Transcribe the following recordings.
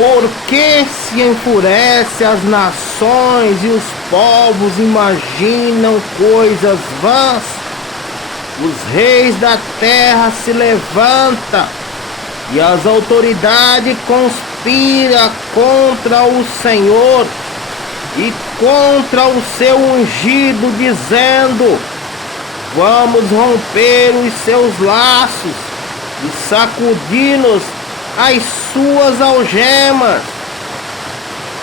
Por que se enfurece as nações e os povos imaginam coisas vãs? Os reis da terra se levantam e as autoridades conspiram contra o Senhor e contra o seu ungido, dizendo: vamos romper os seus laços e sacudir-nos as suas algemas.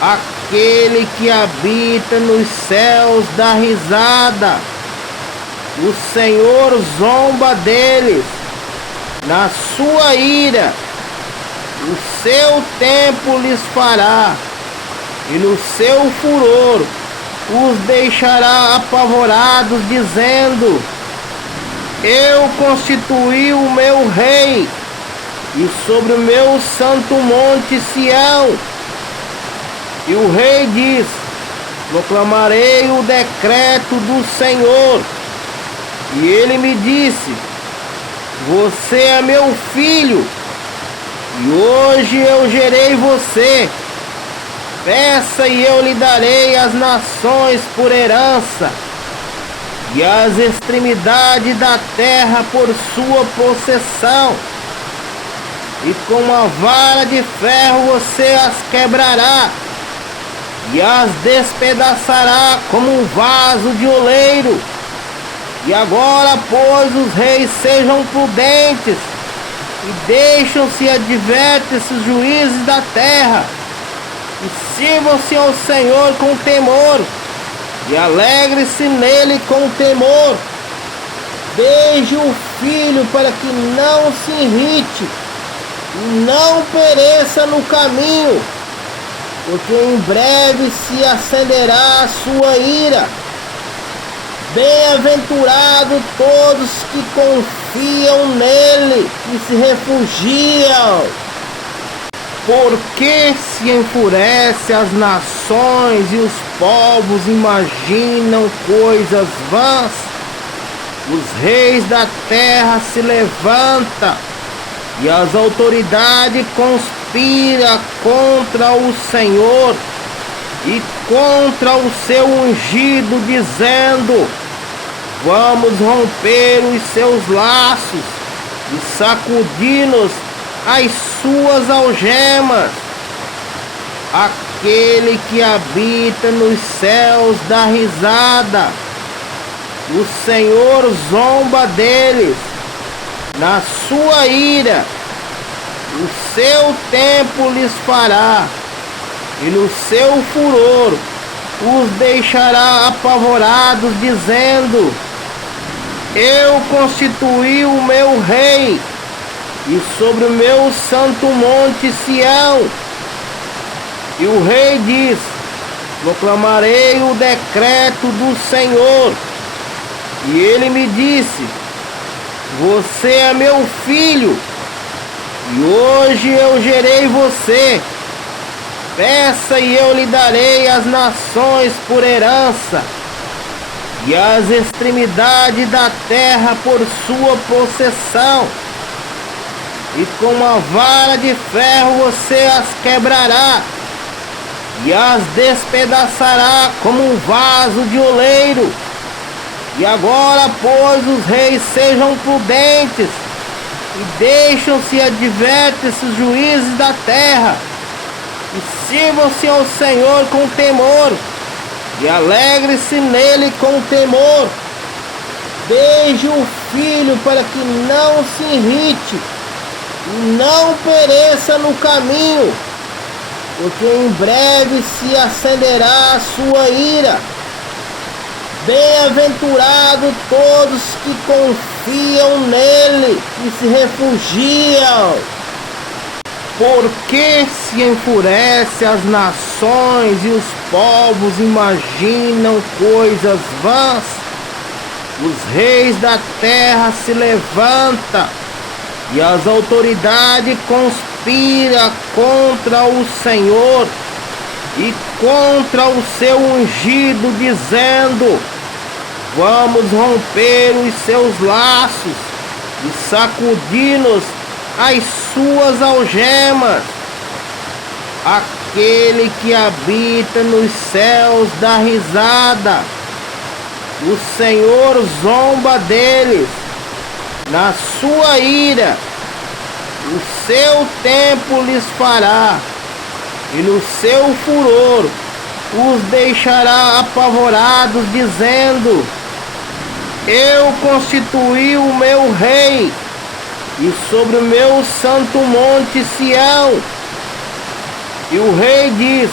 Aquele que habita nos céus dá risada, o Senhor zomba deles na sua ira. O seu tempo lhes fará, e no seu furor os deixará apavorados, dizendo: eu constituí o meu rei, e sobre o meu santo monte Sião. E o rei diz: proclamarei o decreto do Senhor. E ele me disse: você é meu filho, e hoje eu gerei você. Peça e eu lhe darei as nações por herança, e as extremidades da terra por sua possessão. E com uma vara de ferro você as quebrará, e as despedaçará como um vaso de oleiro. E agora, pois, os reis sejam prudentes, e deixam-se advertem-se os juízes da terra, e sirvam-se ao Senhor com temor, e alegre-se nele com temor. Beije o filho para que não se irrite, e não pereça no caminho, porque em breve se acenderá a sua ira. Bem-aventurados todos que confiam nele e se refugiam. Por que se enfurece as nações e os povos imaginam coisas vãs? Os reis da terra se levantam e as autoridades conspiram contra o Senhor e contra o seu ungido, dizendo: vamos romper os seus laços e sacudir-nos as suas algemas. Aquele que habita nos céus dá risada, o Senhor zomba deles na sua ira. O seu tempo lhes fará, e no seu furor os deixará apavorados, dizendo: eu constituí o meu rei, e sobre o meu santo monte Sião. E o rei diz: proclamarei o decreto do Senhor. E ele me disse: você é meu filho, e hoje eu gerei você. Peça e eu lhe darei as nações por herança, e as extremidades da terra por sua possessão. E com uma vara de ferro você as quebrará, e as despedaçará como um vaso de oleiro. E agora, pois, os reis sejam prudentes, e deixam-se advertem-se os juízes da terra, e sirvam-se ao Senhor com temor, e alegre-se nele com temor. Beije o filho para que não se irrite, e não pereça no caminho, porque em breve se acenderá a sua ira. Bem-aventurados todos que confiam nele e se refugiam. Por que se enfurece as nações e os povos imaginam coisas vãs? Os reis da terra se levantam e as autoridades conspiram contra o Senhor e contra o seu ungido, dizendo: vamos romper os seus laços e sacudir-nos as suas algemas. Aquele que habita nos céus dá risada. O Senhor zomba deles. Na sua ira, o seu tempo lhes fará, e no seu furor os deixará apavorados, dizendo: eu constituí o meu rei, e sobre o meu santo monte Sião. E o rei diz: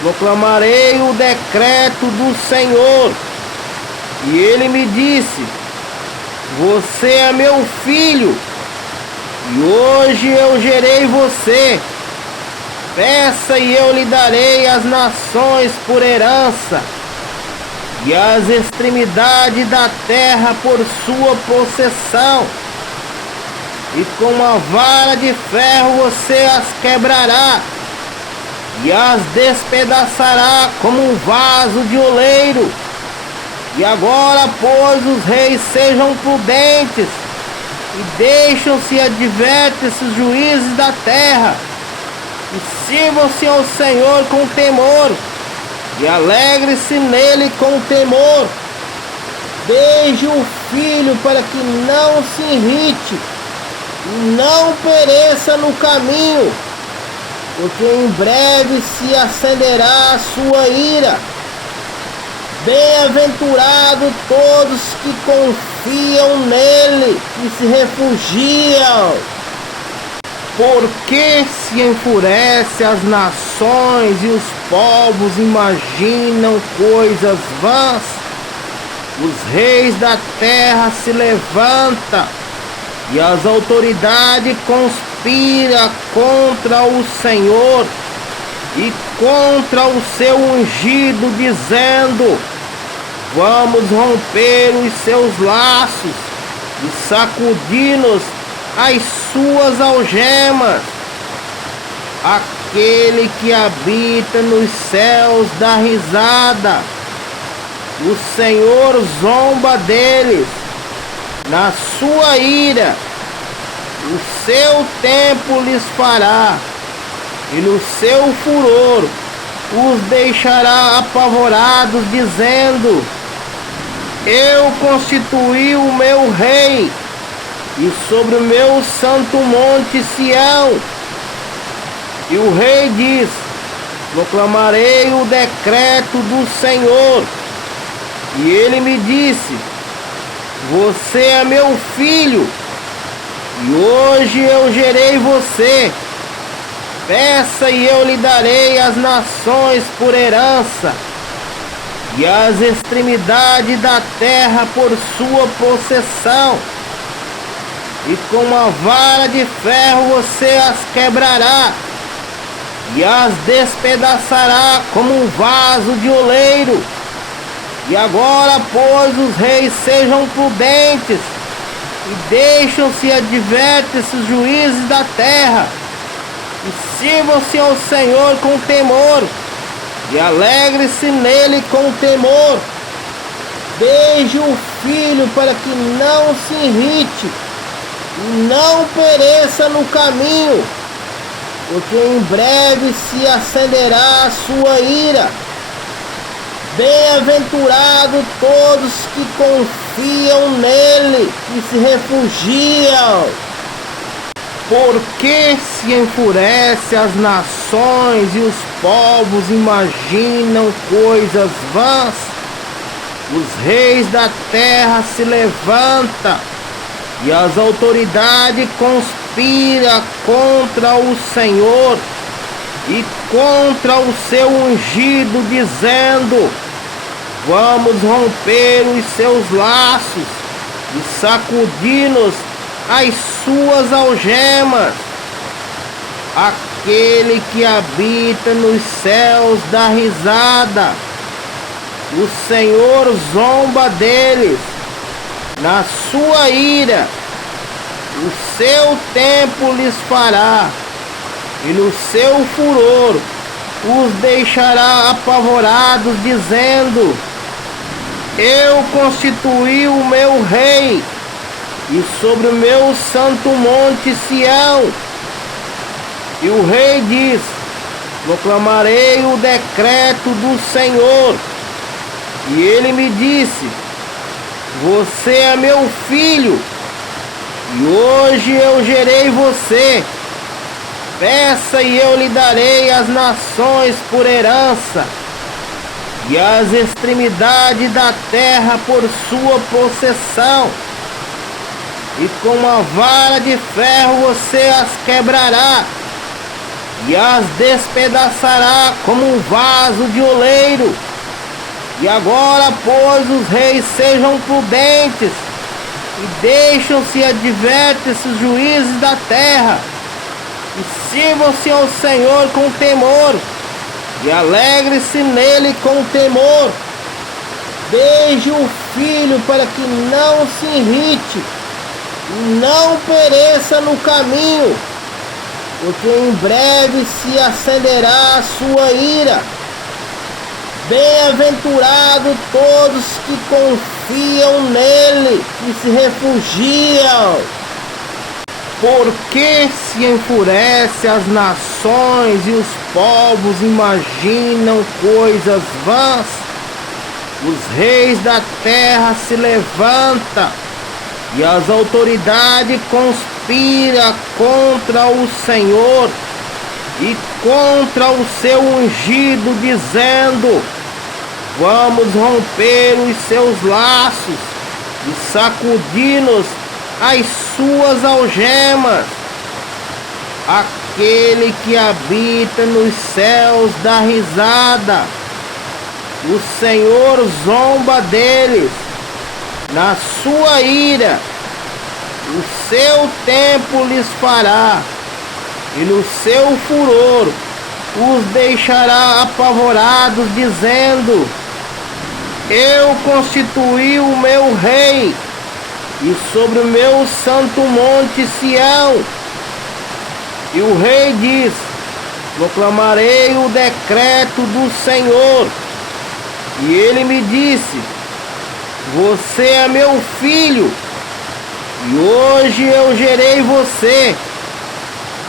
proclamarei o decreto do Senhor. E ele me disse: você é meu filho, e hoje eu gerei você. Peça e eu lhe darei as nações por herança, e as extremidades da terra por sua possessão. E com uma vara de ferro você as quebrará, e as despedaçará como um vaso de oleiro. E agora, pois, os reis sejam prudentes, e deixam-se advertem-se os juízes da terra, e sirvam-se ao Senhor com temor, e alegre-se nele com temor. Beije o filho para que não se irrite, e não pereça no caminho, porque em breve se acenderá a sua ira. Bem-aventurado todos que confiam nele e se refugiam. Porque se enfurece as nações e os povos imaginam coisas vãs. Os reis da terra se levantam, e as autoridades conspiram contra o Senhor e contra o seu ungido, dizendo: vamos romper os seus laços e sacudir-nos as suas algemas. Aquele que habita nos céus dá risada. O Senhor zomba deles. Na sua ira, o seu tempo lhes fará, e no seu furor os deixará apavorados, dizendo: eu constituí o meu rei, e sobre o meu santo monte Sião. E o rei diz: proclamarei o decreto do Senhor. E ele me disse: você é meu filho, e hoje eu gerei você. Peça e eu lhe darei as nações por herança, e as extremidades da terra por sua possessão. E com uma vara de ferro você as quebrará, e as despedaçará como um vaso de oleiro. E agora, pois, os reis sejam prudentes, e deixam-se advertem-se os juízes da terra, e sirvam-se ao Senhor com temor, e alegre-se nele com temor. Beije o filho para que não se irrite, e não pereça no caminho, porque em breve se acenderá a sua ira. Bem-aventurado todos que confiam nele e se refugiam. Porque se enfurece as nações e os povos imaginam coisas vãs. Os reis da terra se levantam, e as autoridades conspiram contra o Senhor e contra o seu ungido, dizendo: vamos romper os seus laços e sacudir-nos as suas algemas. Aquele que habita nos céus dá risada. O Senhor zomba deles. Na sua ira, o seu tempo lhes fará, e no seu furor os deixará apavorados, dizendo: eu constituí o meu rei, e sobre o meu santo monte Sião. E o rei diz: proclamarei o decreto do Senhor. E ele me disse: você é meu filho, e hoje eu gerei você. Peça e eu lhe darei as nações por herança, e as extremidades da terra por sua possessão. E com uma vara de ferro você as quebrará, e as despedaçará como um vaso de oleiro. E agora, pois, os reis sejam prudentes, e deixam-se advertem-se os juízes da terra, e sirvam-se ao Senhor com temor, e alegre-se nele com temor. Beije o filho para que não se irrite, e não pereça no caminho, porque em breve se acenderá a sua ira. Bem-aventurados todos que confiam nele e se refugiam. Porque se enfurece as nações e os povos imaginam coisas vãs. Os reis da terra se levantam e as autoridades conspiram contra o Senhor e contra o seu ungido, dizendo: vamos romper os seus laços e sacudir-nos as suas algemas. Aquele que habita nos céus dá risada, o Senhor zomba deles. Na sua ira, o seu tempo lhes fará, e no seu furor os deixará apavorados, dizendo: eu constituí o meu rei, e sobre o meu santo monte Sião. E o rei diz: proclamarei o decreto do Senhor. E ele me disse: você é meu filho, e hoje eu gerei você.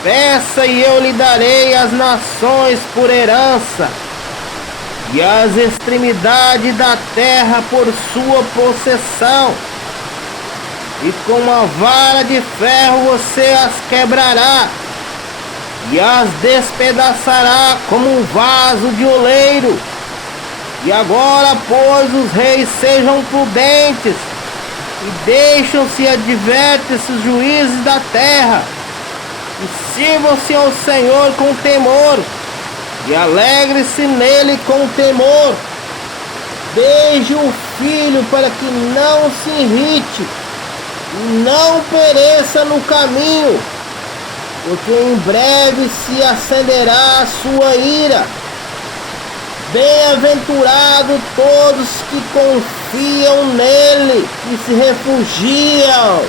Peça e eu lhe darei as nações por herança, e as extremidades da terra por sua possessão. E com uma vara de ferro você as quebrará, e as despedaçará como um vaso de oleiro. E agora, pois, os reis sejam prudentes, e deixam-se advertem-se os juízes da terra, e sirvam-se ao Senhor com temor, e alegre-se nele com temor. Beije o filho para que não se irrite, e não pereça no caminho, porque em breve se acenderá a sua ira. Bem-aventurados todos que confiam nele e se refugiam.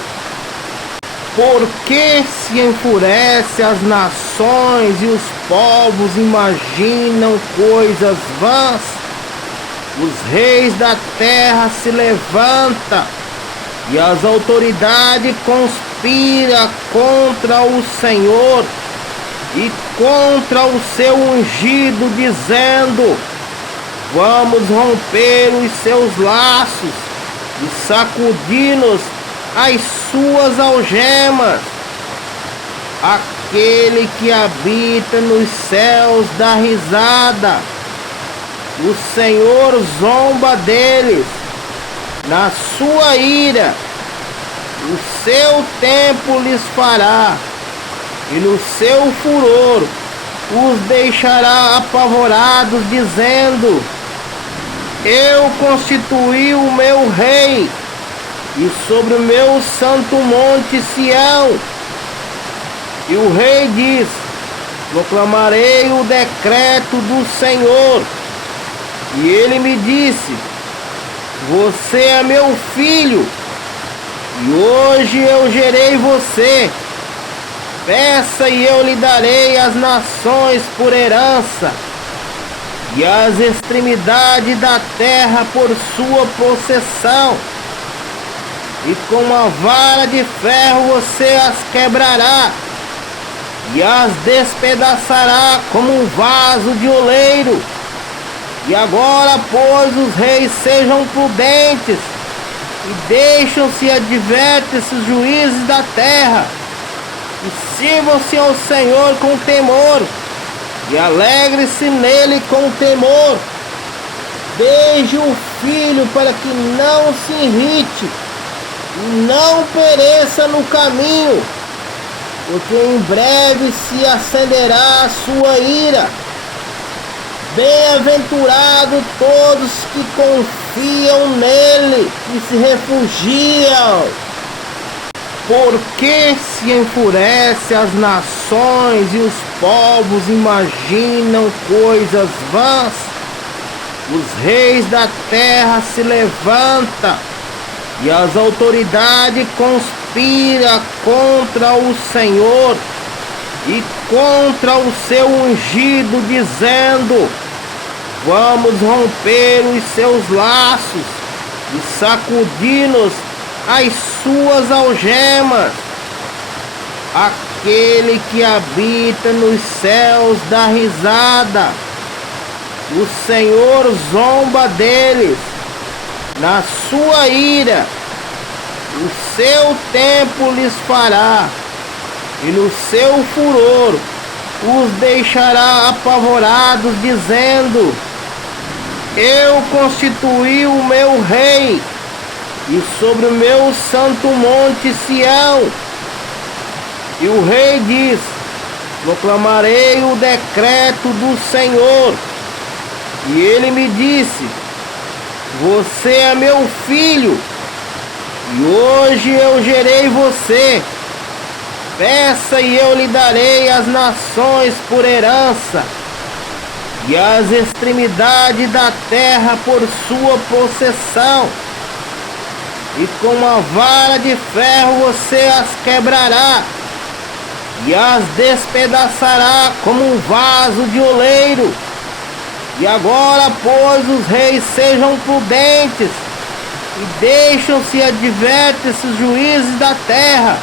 Porque se enfurece as nações e os povos imaginam coisas vãs. Os reis da terra se levantam e as autoridades conspiram contra o Senhor e contra o seu ungido, dizendo: vamos romper os seus laços e sacudir-nos as suas algemas. Aquele que habita nos céus dá risada, o Senhor zomba deles. Na sua ira, o seu tempo lhes fará, e no seu furor os deixará apavorados, dizendo: eu constituí o meu rei, e sobre o meu santo monte Sião. E o rei diz: proclamarei o decreto do Senhor. E ele me disse: você é meu filho, e hoje eu gerei você. Peça e eu lhe darei as nações por herança, e as extremidades da terra por sua possessão. E com uma vara de ferro você as quebrará, e as despedaçará como um vaso de oleiro. E agora, pois, os reis sejam prudentes, e deixam-se advertem esses juízes da terra, e sirvam-se ao Senhor com temor, e alegre-se nele com temor. Beije o filho para que não se irrite, e não pereça no caminho, porque em breve se acenderá a sua ira. Bem-aventurados todos que confiam nele e se refugiam. Porque se enfurece as nações e os povos imaginam coisas vãs. Os reis da terra se levantam e as autoridades conspiram contra o Senhor e contra o seu ungido, dizendo: vamos romper os seus laços e sacudir-nos as suas algemas. Aquele que habita nos céus dá risada, o Senhor zomba deles. Na sua ira, o seu tempo lhes fará, e no seu furor os deixará apavorados, dizendo: eu constituí o meu rei, e sobre o meu santo monte Sião. E o rei diz: proclamarei o decreto do Senhor. E ele me disse: você é meu filho, e hoje eu gerei você. Peça e eu lhe darei as nações por herança, e as extremidades da terra por sua possessão. E com uma vara de ferro você as quebrará, e as despedaçará como um vaso de oleiro. E agora, pois, os reis sejam prudentes, e deixam-se advertem esses juízes da terra,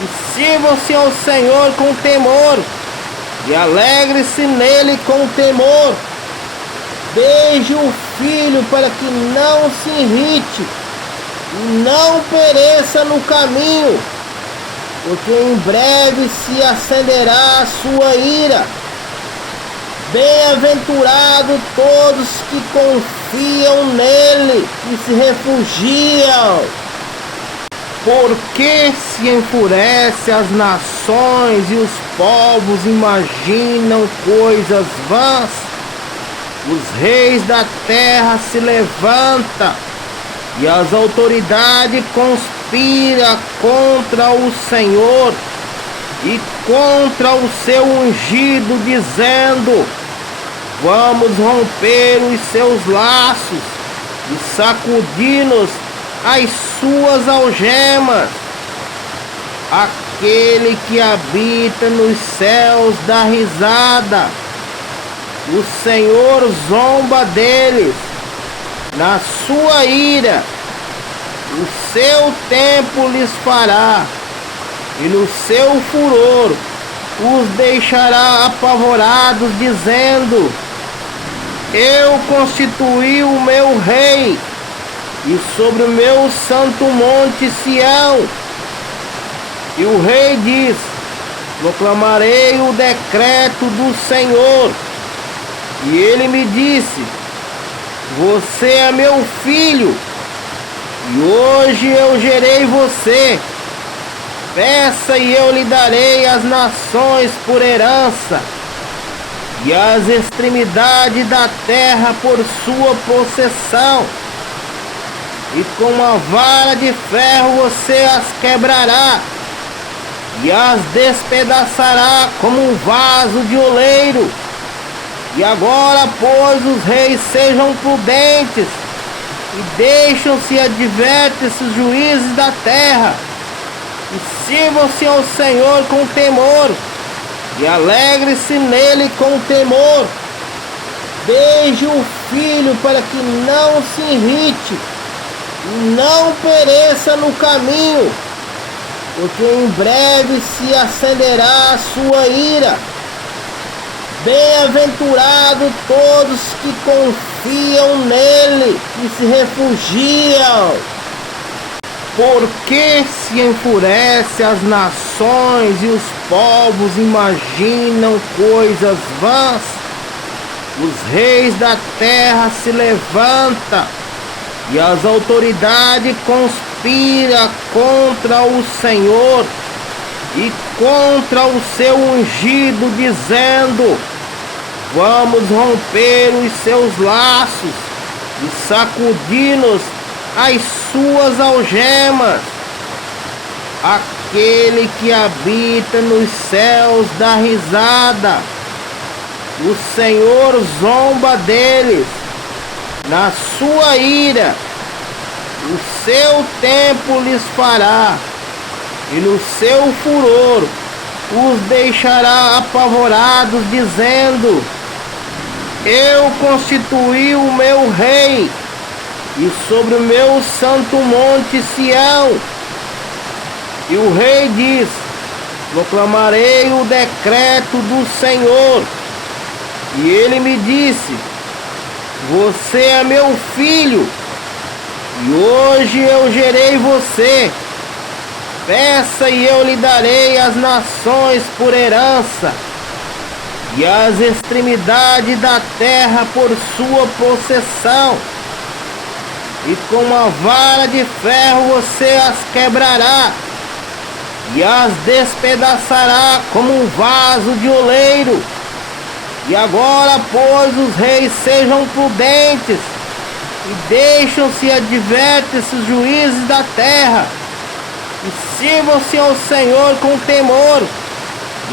e sirvam-se ao Senhor com temor, e alegre-se nele com temor. Beije o filho para que não se irrite, e não pereça no caminho, porque em breve se acenderá a sua ira. Bem-aventurados todos que confiam nele e se refugiam. Porque se enfurece as nações e os povos imaginam coisas vãs. Os reis da terra se levantam e as autoridades conspiram contra o Senhor e contra o seu ungido, dizendo: vamos romper os seus laços e sacudir-nos as suas algemas. Aquele que habita nos céus dá risada, o Senhor zomba deles. Na sua ira, o seu tempo lhes fará, e no seu furor os deixará apavorados, dizendo: eu constituí o meu rei, e sobre o meu santo monte Sião. E o rei diz: proclamarei o decreto do Senhor. E ele me disse: você é meu filho, e hoje eu gerei você. Peça e eu lhe darei as nações por herança, e as extremidades da terra por sua possessão. E com uma vara de ferro você as quebrará, e as despedaçará como um vaso de oleiro. E agora, pois, os reis sejam prudentes, e deixam-se advertem esses juízes da terra, e sirvam-se ao Senhor com temor, e alegre-se nele com temor. Beije o filho para que não se irrite, e não pereça no caminho, porque em breve se acenderá a sua ira. Bem-aventurado todos que confiam nele e se refugiam. Porque se enfurece as nações e os povos imaginam coisas vãs. Os reis da terra se levantam e as autoridades conspiram contra o Senhor e contra o seu ungido, dizendo: vamos romper os seus laços e sacudir-nos as suas algemas. Aquele que habita nos céus dá risada, o Senhor zomba deles. Na sua ira, o seu tempo lhes fará, e no seu furor os deixará apavorados, dizendo: eu constituí o meu rei, e sobre o meu santo monte Sião. E o rei diz: proclamarei o decreto do Senhor. E ele me disse: você é meu filho, e hoje eu gerei você. Peça e eu lhe darei as nações por herança, e as extremidades da terra por sua possessão. E com uma vara de ferro você as quebrará, e as despedaçará como um vaso de oleiro. E agora, pois, os reis sejam prudentes, e deixam-se advertem-se os juízes da terra, e sirvam-se ao Senhor com temor,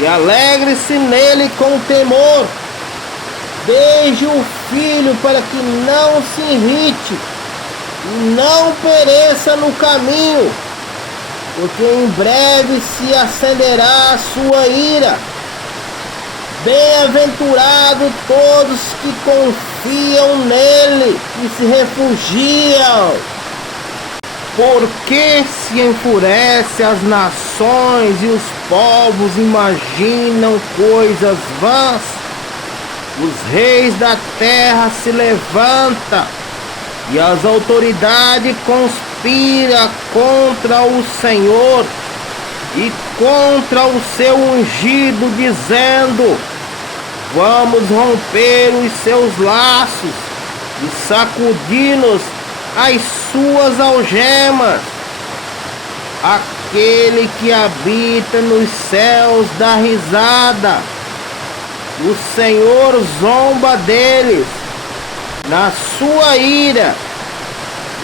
e alegre-se nele com temor. Beije o filho para que não se irrite, e não pereça no caminho, porque em breve se acenderá a sua ira. Bem-aventurado todos que confiam nele e se refugiam. Porque se enfurece as nações e os povos imaginam coisas vãs. Os reis da terra se levantam e as autoridades conspiram contra o Senhor e contra o seu ungido, dizendo: vamos romper os seus laços e sacudir-nos as suas algemas. Aquele que habita nos céus dá risada, o Senhor zomba deles. Na sua ira,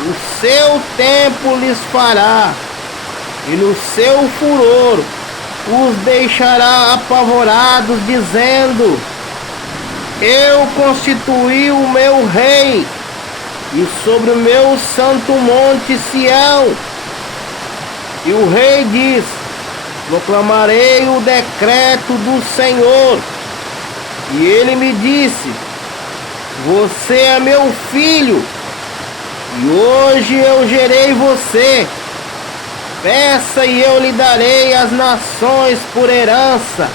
o seu tempo lhes fará, e no seu furor os deixará apavorados, dizendo: eu constituí o meu rei, e sobre o meu santo monte Sião. E o rei diz: proclamarei o decreto do Senhor. E ele me disse: você é meu filho, e hoje eu gerei você. Peça e eu lhe darei as nações por herança,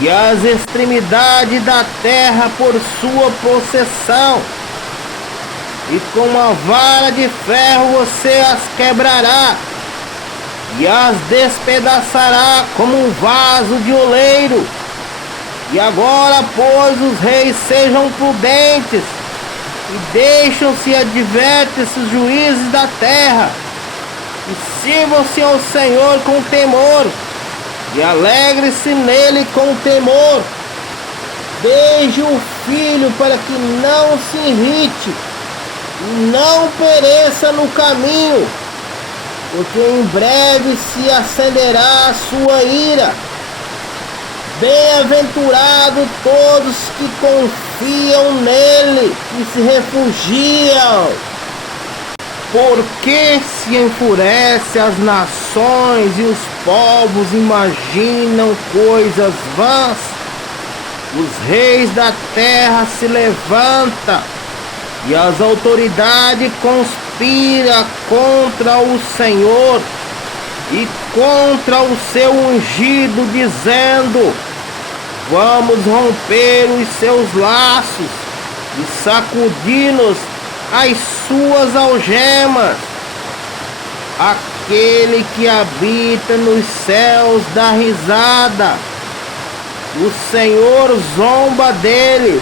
e as extremidades da terra por sua possessão. E com uma vara de ferro você as quebrará, e as despedaçará como um vaso de oleiro. E agora, pois, os reis sejam prudentes, e deixam-se advertem-se os juízes da terra, e sirvam-se ao Senhor com temor, e alegre-se nele com temor. Beije o filho para que não se irrite, e não pereça no caminho, porque em breve se acenderá a sua ira. Bem-aventurado todos que confiam nele e se refugiam. Porque se enfurece as nações e os povos imaginam coisas vãs. Os reis da terra se levantam e as autoridades conspiram contra o Senhor e contra o seu ungido, dizendo: vamos romper os seus laços e sacudir-nos as suas algemas. Aquele que habita nos céus dá risada, o Senhor zomba deles.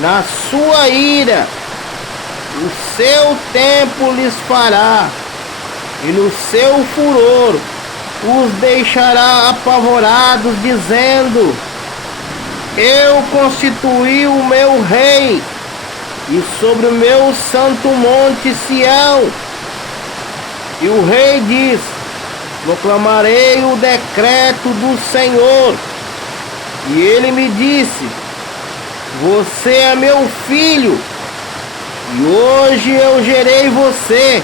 Na sua ira, o seu tempo lhes fará, e no seu furor os deixará apavorados, dizendo: eu constituí o meu rei, e sobre o meu santo monte Sião. E o rei diz: proclamarei o decreto do Senhor. E ele me disse: você é meu filho, e hoje eu gerei você.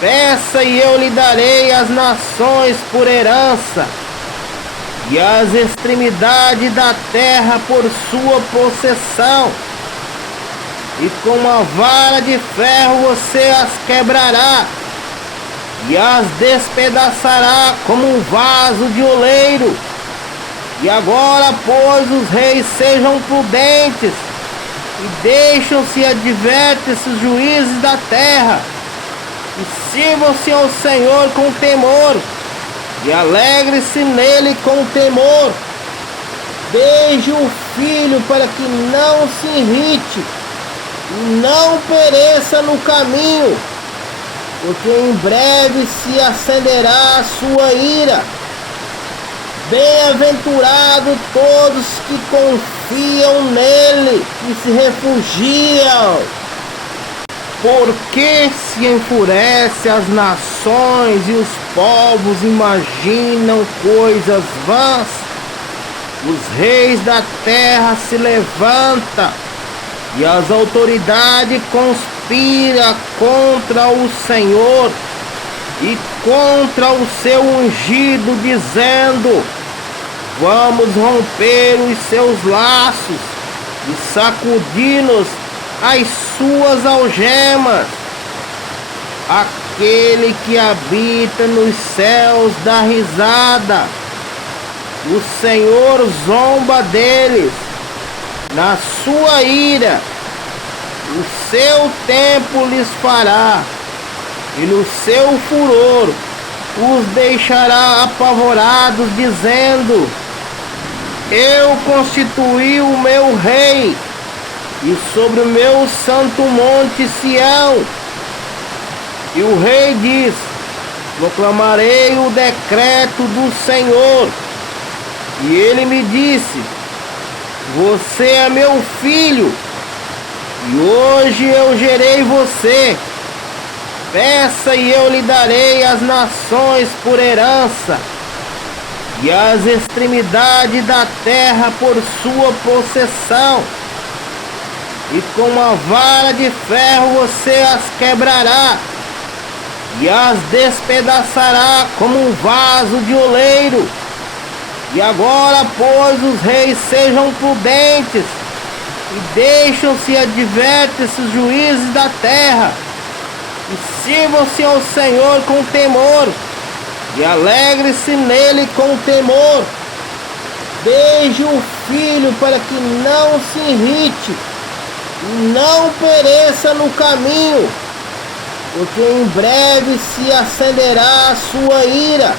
Peça e eu lhe darei as nações por herança, e as extremidades da terra por sua possessão. E com uma vara de ferro você as quebrará, e as despedaçará como um vaso de oleiro. E agora, pois, os reis sejam prudentes, e deixam-se advertem os juízes da terra, e sirvam-se ao Senhor com temor, e alegre-se nele com temor. Beije o filho para que não se irrite, e não pereça no caminho, porque em breve se acenderá a sua ira. Bem-aventurados todos que confiam nele e se refugiam. Porque se enfurece as nações e os povos imaginam coisas vãs. Os reis da terra se levantam, e as autoridades conspiram contra o Senhor e contra o seu ungido, dizendo: vamos romper os seus laços e sacudir-nos as suas algemas. Aquele que habita nos céus dá risada, o Senhor zomba deles. Na sua ira, o seu tempo lhes fará, e no seu furor os deixará apavorados, dizendo: eu constituí o meu rei, e sobre o meu santo monte Sião. E o rei diz: proclamarei o decreto do Senhor. E ele me disse: você é meu filho, e hoje eu gerei você. Peça e eu lhe darei as nações por herança, e as extremidades da terra por sua possessão. E com uma vara de ferro você as quebrará, e as despedaçará como um vaso de oleiro. E agora, pois, os reis sejam prudentes, e deixam-se advertem os juízes da terra, e sirvam-se ao Senhor com temor, e alegre-se nele com temor. Beije o filho para que não se irrite, e não pereça no caminho, porque em breve se acenderá a sua ira.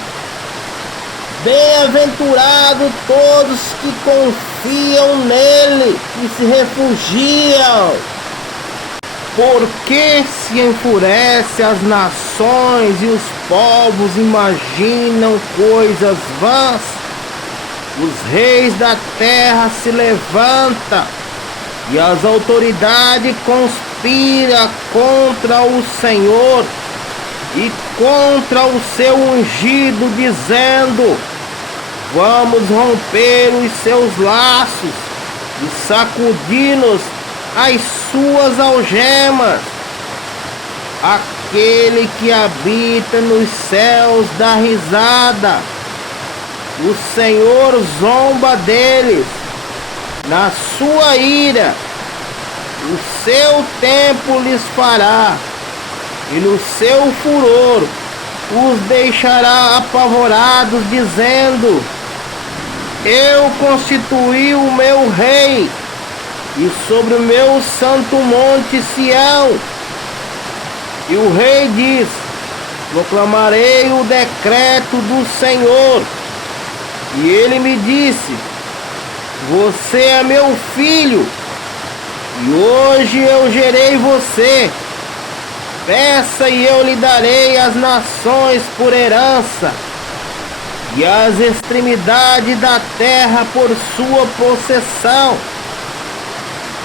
Bem-aventurados todos que confiam nele e se refugiam. Porque se enfurece as nações e os povos imaginam coisas vãs. Os reis da terra se levantam, e as autoridades conspiram contra o Senhor e contra o seu ungido, dizendo: vamos romper os seus laços e sacudir-nos as suas algemas. Aquele que habita nos céus dá risada, o Senhor zomba deles. Na sua ira, o seu tempo lhes fará, e no seu furor os deixará apavorados, dizendo: eu constituí o meu rei, e sobre o meu santo monte Sião. E o rei diz: proclamarei o decreto do Senhor. E ele me disse: você é meu filho, e hoje eu gerei você. Peça e eu lhe darei as nações por herança, e as extremidades da terra por sua possessão.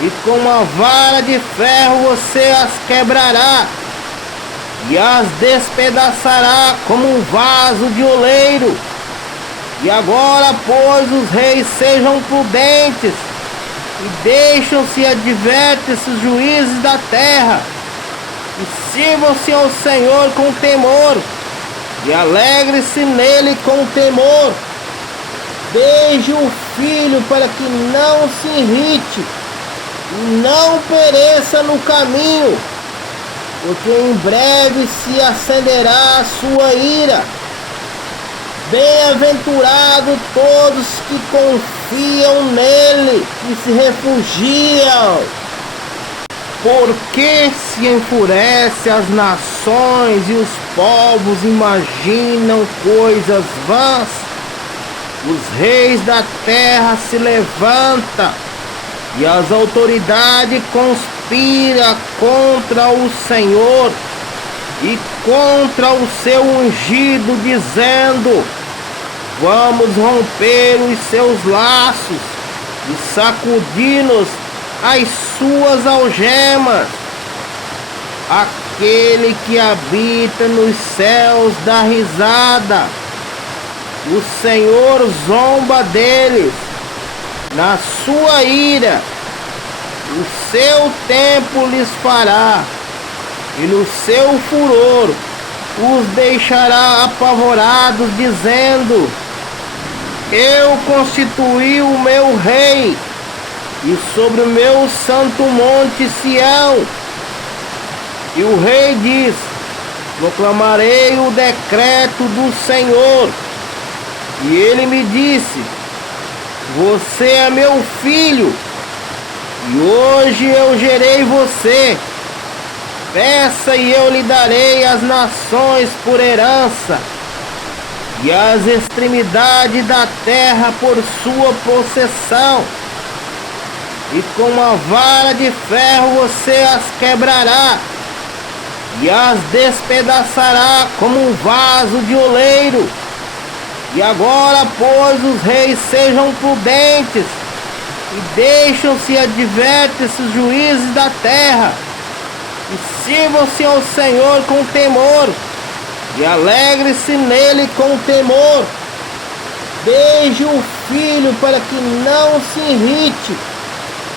E com uma vara de ferro você as quebrará, e as despedaçará como um vaso de oleiro. E agora, pois, os reis sejam prudentes, e deixam-se advertem-se os juízes da terra, e sirvam-se ao Senhor com temor, e alegre-se nele com temor. Beije o filho para que não se irrite, e não pereça no caminho, porque em breve se acenderá a sua ira. Bem-aventurado todos que confiam nele e se refugiam. Porque se enfurece as nações e os povos imaginam coisas vãs. Os reis da terra se levantam, e as autoridades conspiram contra o Senhor e contra o seu ungido, dizendo: vamos romper os seus laços e sacudir-nos as suas algemas. Aquele que habita nos céus dá risada, o Senhor zomba deles. Na sua ira, o seu tempo lhes fará, e no seu furor os deixará apavorados, dizendo: eu constituí o meu rei, e sobre o meu santo monte Sião. E o rei diz: proclamarei o decreto do Senhor. E ele me disse: você é meu filho, e hoje eu gerei você. Peça e eu lhe darei as nações por herança, e as extremidades da terra por sua possessão. E com uma vara de ferro você as quebrará, e as despedaçará como um vaso de oleiro. E agora, pois, os reis sejam prudentes, e deixam-se advertem-se os juízes da terra, e sirvam-se ao Senhor com temor, e alegre-se nele com temor. Beije o filho para que não se irrite,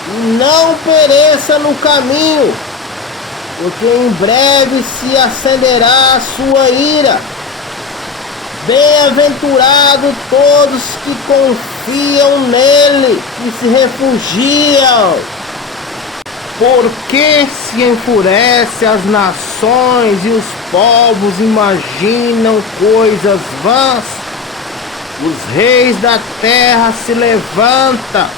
e não pereça no caminho, porque em breve se acenderá a sua ira. Bem-aventurado todos que confiam nele e se refugiam. Porque se enfurece as nações e os povos imaginam coisas vãs. Os reis da terra se levantam,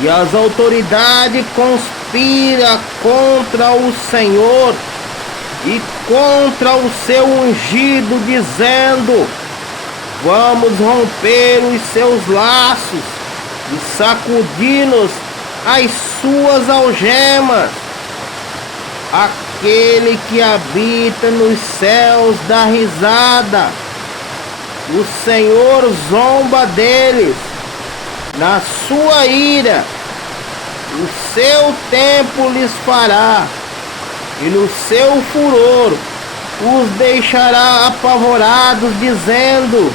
e as autoridades conspiram contra o Senhor e contra o seu ungido, dizendo: vamos romper os seus laços e sacudir-nos as suas algemas. Aquele que habita nos céus dá risada, o Senhor zomba deles. Na sua ira, o seu tempo lhes fará, e no seu furor os deixará apavorados, dizendo: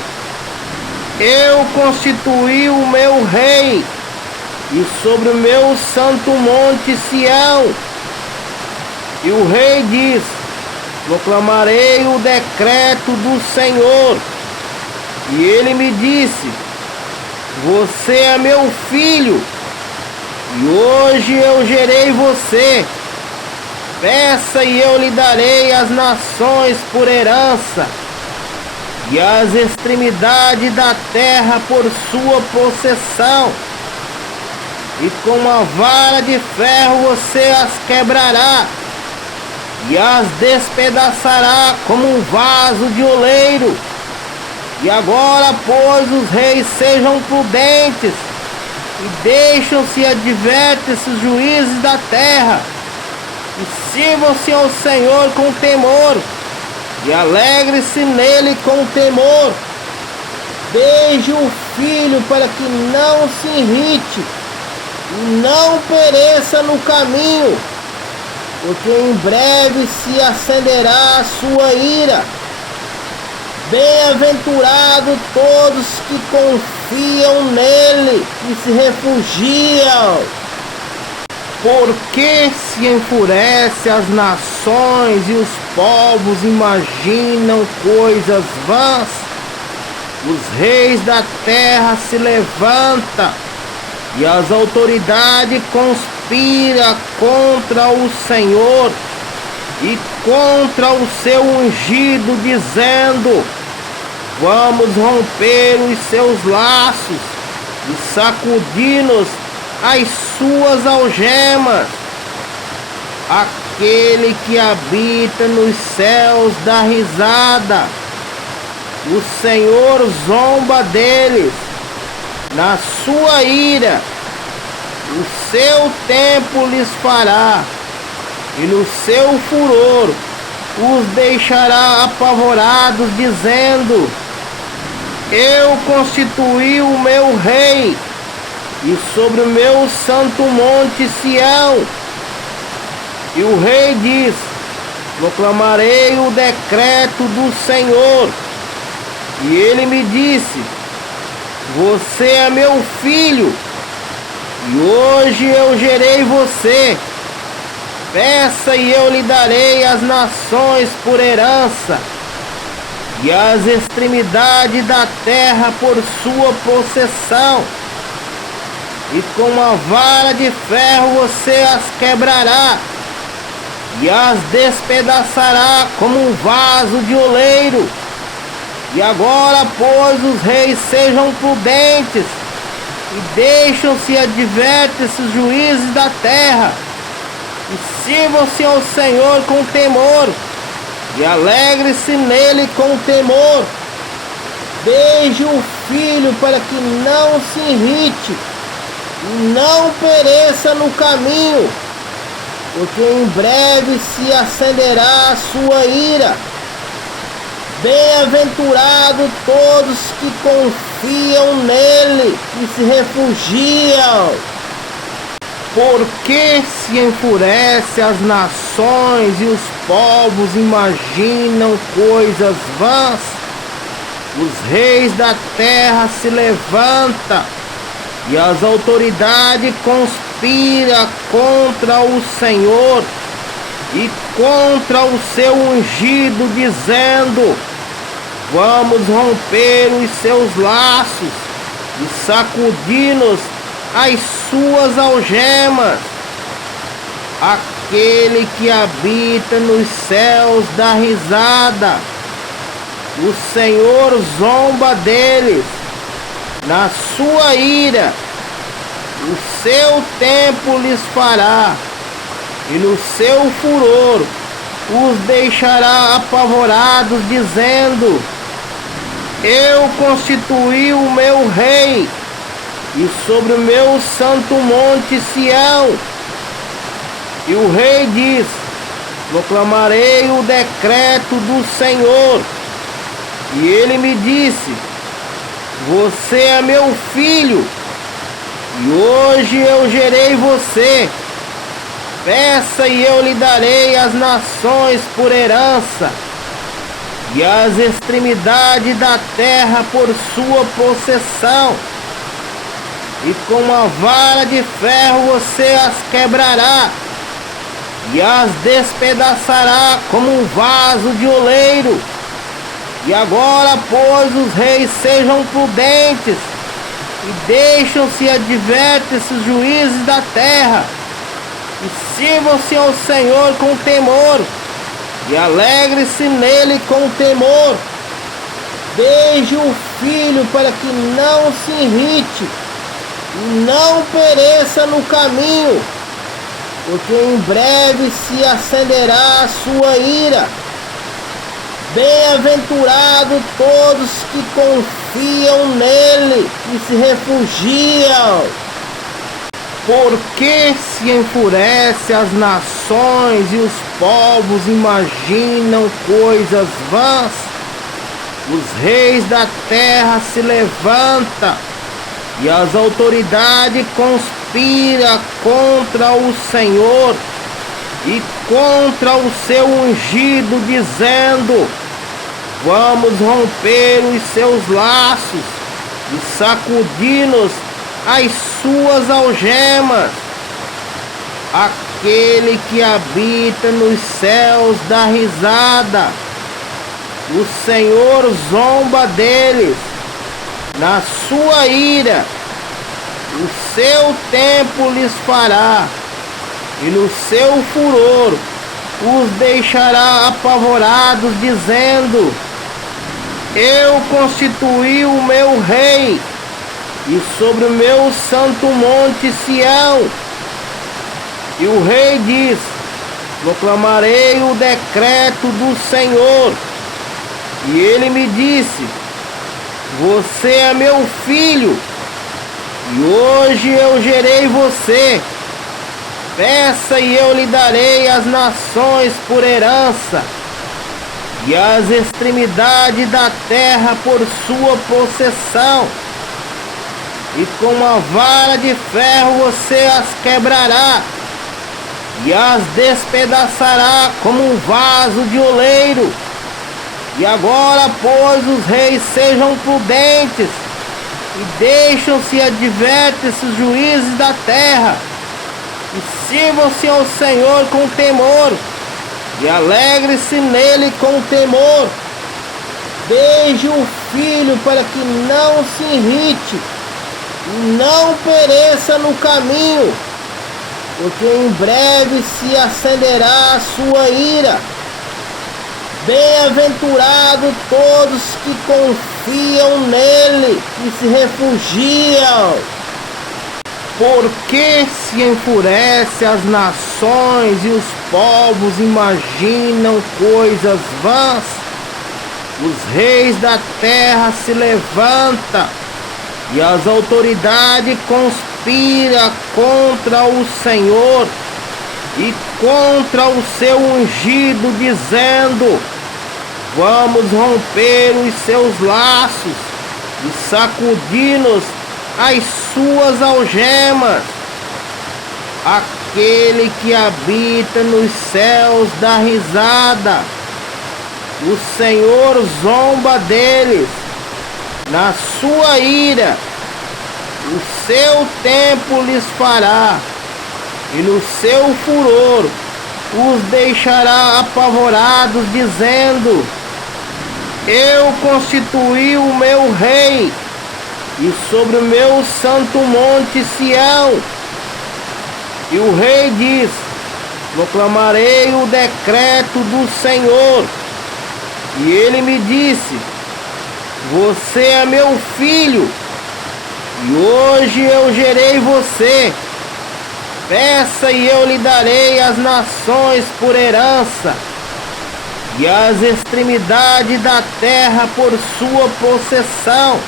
eu constituí o meu rei, e sobre o meu santo monte Sião. E o rei diz: proclamarei o decreto do Senhor. E ele me disse: você é meu filho, e hoje eu gerei você. Peça e eu lhe darei as nações por herança, e as extremidades da terra por sua possessão. E com uma vara de ferro você as quebrará, e as despedaçará como um vaso de oleiro. E agora, pois, os reis sejam prudentes, e deixam-se advertem os juízes da terra, e sirvam-se ao Senhor com temor, e alegre-se nele com temor. Beije o filho para que não se irrite, e não pereça no caminho, porque em breve se acenderá a sua ira. Bem-aventurados todos que confiam nele e se refugiam. Porque se enfurece as nações e os povos imaginam coisas vãs. Os reis da terra se levantam e as autoridades conspiram contra o Senhor e contra o seu ungido, dizendo: vamos romper os seus laços e sacudir-nos as suas algemas. Aquele que habita nos céus dá risada, o Senhor zomba deles na sua ira. O seu tempo lhes fará, e no seu furor os deixará apavorados, dizendo: eu constituí o meu rei, e sobre o meu santo monte Sião. E o rei diz: proclamarei o decreto do Senhor. E ele me disse: você é meu filho, e hoje eu gerei você. Peça e eu lhe darei as nações por herança, e as extremidades da terra por sua possessão. E com uma vara de ferro você as quebrará, e as despedaçará como um vaso de oleiro. E agora, pois, os reis sejam prudentes, e deixam-se advertem os juízes da terra, e sirvam-se ao Senhor com temor, e alegre-se nele com temor. Beije o filho para que não se irrite, e não pereça no caminho, porque em breve se acenderá a sua ira. Bem-aventurados todos que confiam nele e se refugiam. Porque se enfurece as nações e os povos imaginam coisas vãs. Os reis da terra se levantam e as autoridades conspiram contra o Senhor e contra o seu ungido, dizendo: vamos romper os seus laços e sacudir-nos as suas algemas. Aquele que habita nos céus dá risada, o Senhor zomba deles na sua ira. O seu tempo lhes fará, e no seu furor os deixará apavorados, dizendo: eu constituí o meu rei, e sobre o meu santo monte Sião. E o rei diz: proclamarei o decreto do Senhor. E ele me disse: você é meu filho, e hoje eu gerei você. Peça e eu lhe darei as nações por herança, e as extremidades da terra por sua possessão. E com uma vara de ferro você as quebrará, e as despedaçará como um vaso de oleiro. E agora, pois, os reis sejam prudentes, e deixam-se advertem os juízes da terra, e sirvam-se ao Senhor com temor, e alegre-se nele com temor. Desde o filho, para que não se irrite e não pereça no caminho, porque em breve se acenderá a sua ira. Bem-aventurado todos que confiam nele e se refugiam. Porque se enfurece as nações e os povos imaginam coisas vãs. Os reis da terra se levantam e as autoridades conspiram contra o Senhor e contra o seu ungido, dizendo: vamos romper os seus laços e sacudir-nos as suas algemas. Aquele que habita nos céus dá risada. O Senhor zomba deles. Na sua ira, o seu tempo lhes fará, e no seu furor os deixará apavorados, dizendo: eu constituí o meu rei, e sobre o meu santo monte Sião. E o rei diz: proclamarei o decreto do Senhor. E ele me disse: você é meu filho, e hoje eu gerei você. Peça e eu lhe darei as nações por herança, e as extremidades da terra por sua possessão. E com uma vara de ferro você as quebrará, e as despedaçará como um vaso de oleiro. E agora, pois, os reis sejam prudentes, e deixam-se advertem-se os juízes da terra, e sirvam-se ao Senhor com temor, e alegre-se nele com temor. Desde o filho, para que não se irrite e não pereça no caminho, porque em breve se acenderá a sua ira. Bem-aventurado todos que confiam nele e se refugiam. Porque se enfurece as nações e os povos imaginam coisas vãs. Os reis da terra se levantam e as autoridades conspiram contra o Senhor e contra o seu ungido, dizendo: vamos romper os seus laços e sacudir-nos as suas algemas. Aquele que habita nos céus dá risada. O Senhor zomba deles. Na sua ira, o seu tempo lhes fará, e no seu furor os deixará apavorados, dizendo: eu constituí o meu rei, e sobre o meu santo monte Sião. E o rei diz: proclamarei o decreto do Senhor. E ele me disse: você é meu filho, e hoje eu gerei você. Peça e eu lhe darei as nações por herança, e as extremidades da terra por sua possessão.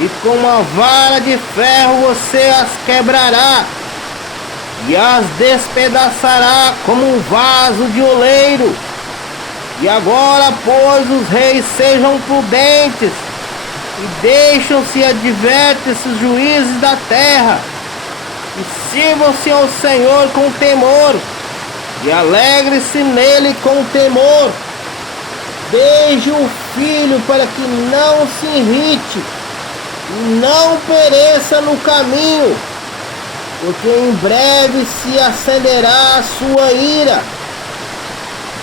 E com uma vara de ferro você as quebrará, e as despedaçará como um vaso de oleiro. E agora, pois, os reis sejam prudentes, e deixam-se advertem-se os juízes da terra, e sirvam-se ao Senhor com temor, e alegre-se nele com temor. Desde o filho, para que não se irrite e não pereça no caminho, porque em breve se acenderá a sua ira.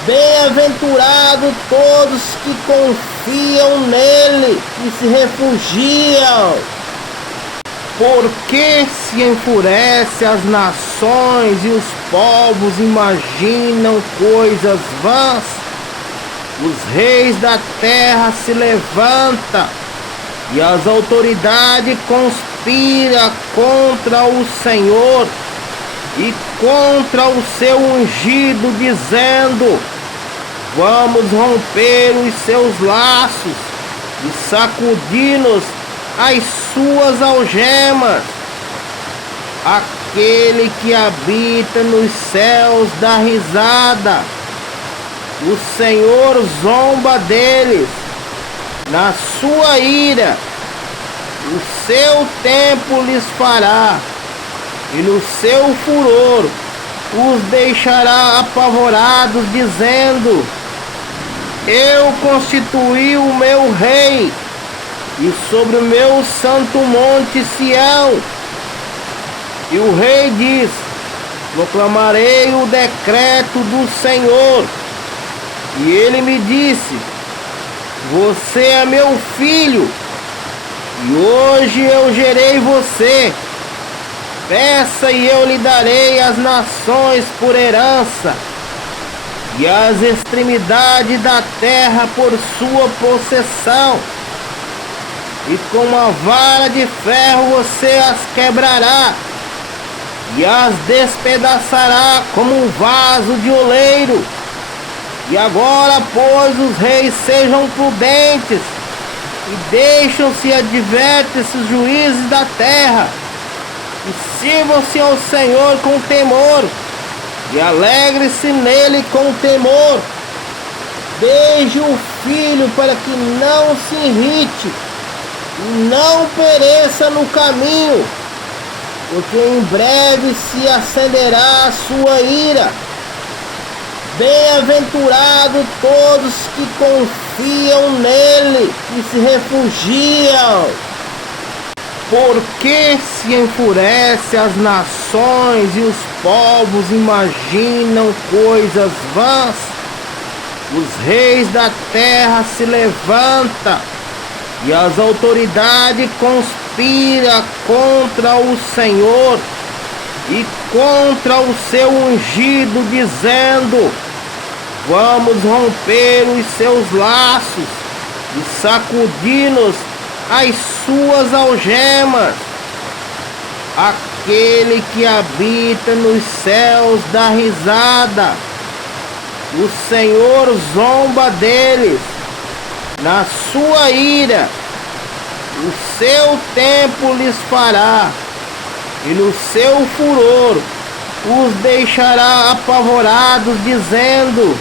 Bem-aventurado todos que confiam nele e se refugiam. Porque se enfurece as nações e os povos imaginam coisas vãs. Os reis da terra se levantam e as autoridades conspiram contra o Senhor e contra o seu ungido, dizendo: vamos romper os seus laços e sacudir-nos as suas algemas. Aquele que habita nos céus dá risada, o Senhor zomba deles. Na sua ira, o seu tempo lhes fará, e no seu furor os deixará apavorados, dizendo: eu constituí o meu rei, e sobre o meu santo monte Sião. E o rei diz: proclamarei o decreto do Senhor. E ele me disse: você é meu filho, e hoje eu gerei você. Peça e eu lhe darei as nações por herança, e as extremidades da terra por sua possessão. E com uma vara de ferro você as quebrará, e as despedaçará como um vaso de oleiro. E agora, pois, os reis sejam prudentes, e deixam-se advertem os juízes da terra, e sirvam-se ao Senhor com temor, e alegre-se nele com temor. Beije o filho para que não se irrite, e não pereça no caminho, porque em breve se acenderá a sua ira. Bem-aventurados todos que confiam nele e se refugiam. Porque se enfurece as nações e os povos imaginam coisas vãs. Os reis da terra se levantam e as autoridades conspiram contra o Senhor e contra o seu ungido, dizendo: vamos romper os seus laços e sacudir-nos as suas algemas. Aquele que habita nos céus dá risada, o Senhor zomba deles. Na sua ira, o seu tempo lhes fará, e no seu furor os deixará apavorados, dizendo: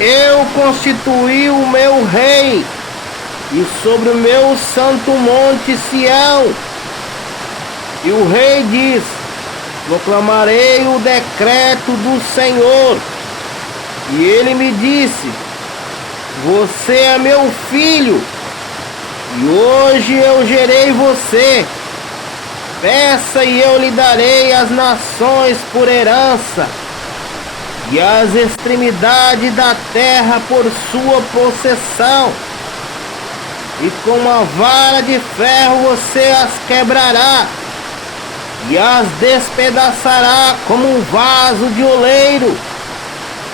eu constituí o meu rei, e sobre o meu santo monte Sião. E o rei diz: proclamarei o decreto do Senhor. E ele me disse: você é meu filho, e hoje eu gerei você. Peça e eu lhe darei as nações por herança, e as extremidades da terra por sua possessão. E com uma vara de ferro você as quebrará, e as despedaçará como um vaso de oleiro.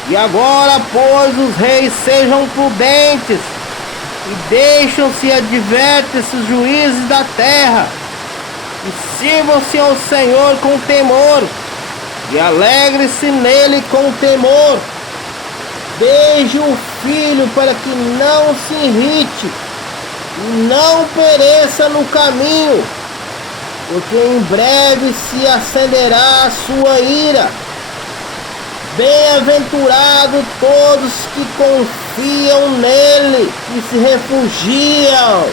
E agora, pois, os reis sejam prudentes, e deixam-se advertem os juízes da terra, e sirvam-se ao Senhor com temor, e alegre-se nele com temor. Beije o filho para que não se irrite, e não pereça no caminho, porque em breve se acenderá a sua ira. Bem-aventurados todos que confiam nele e se refugiam.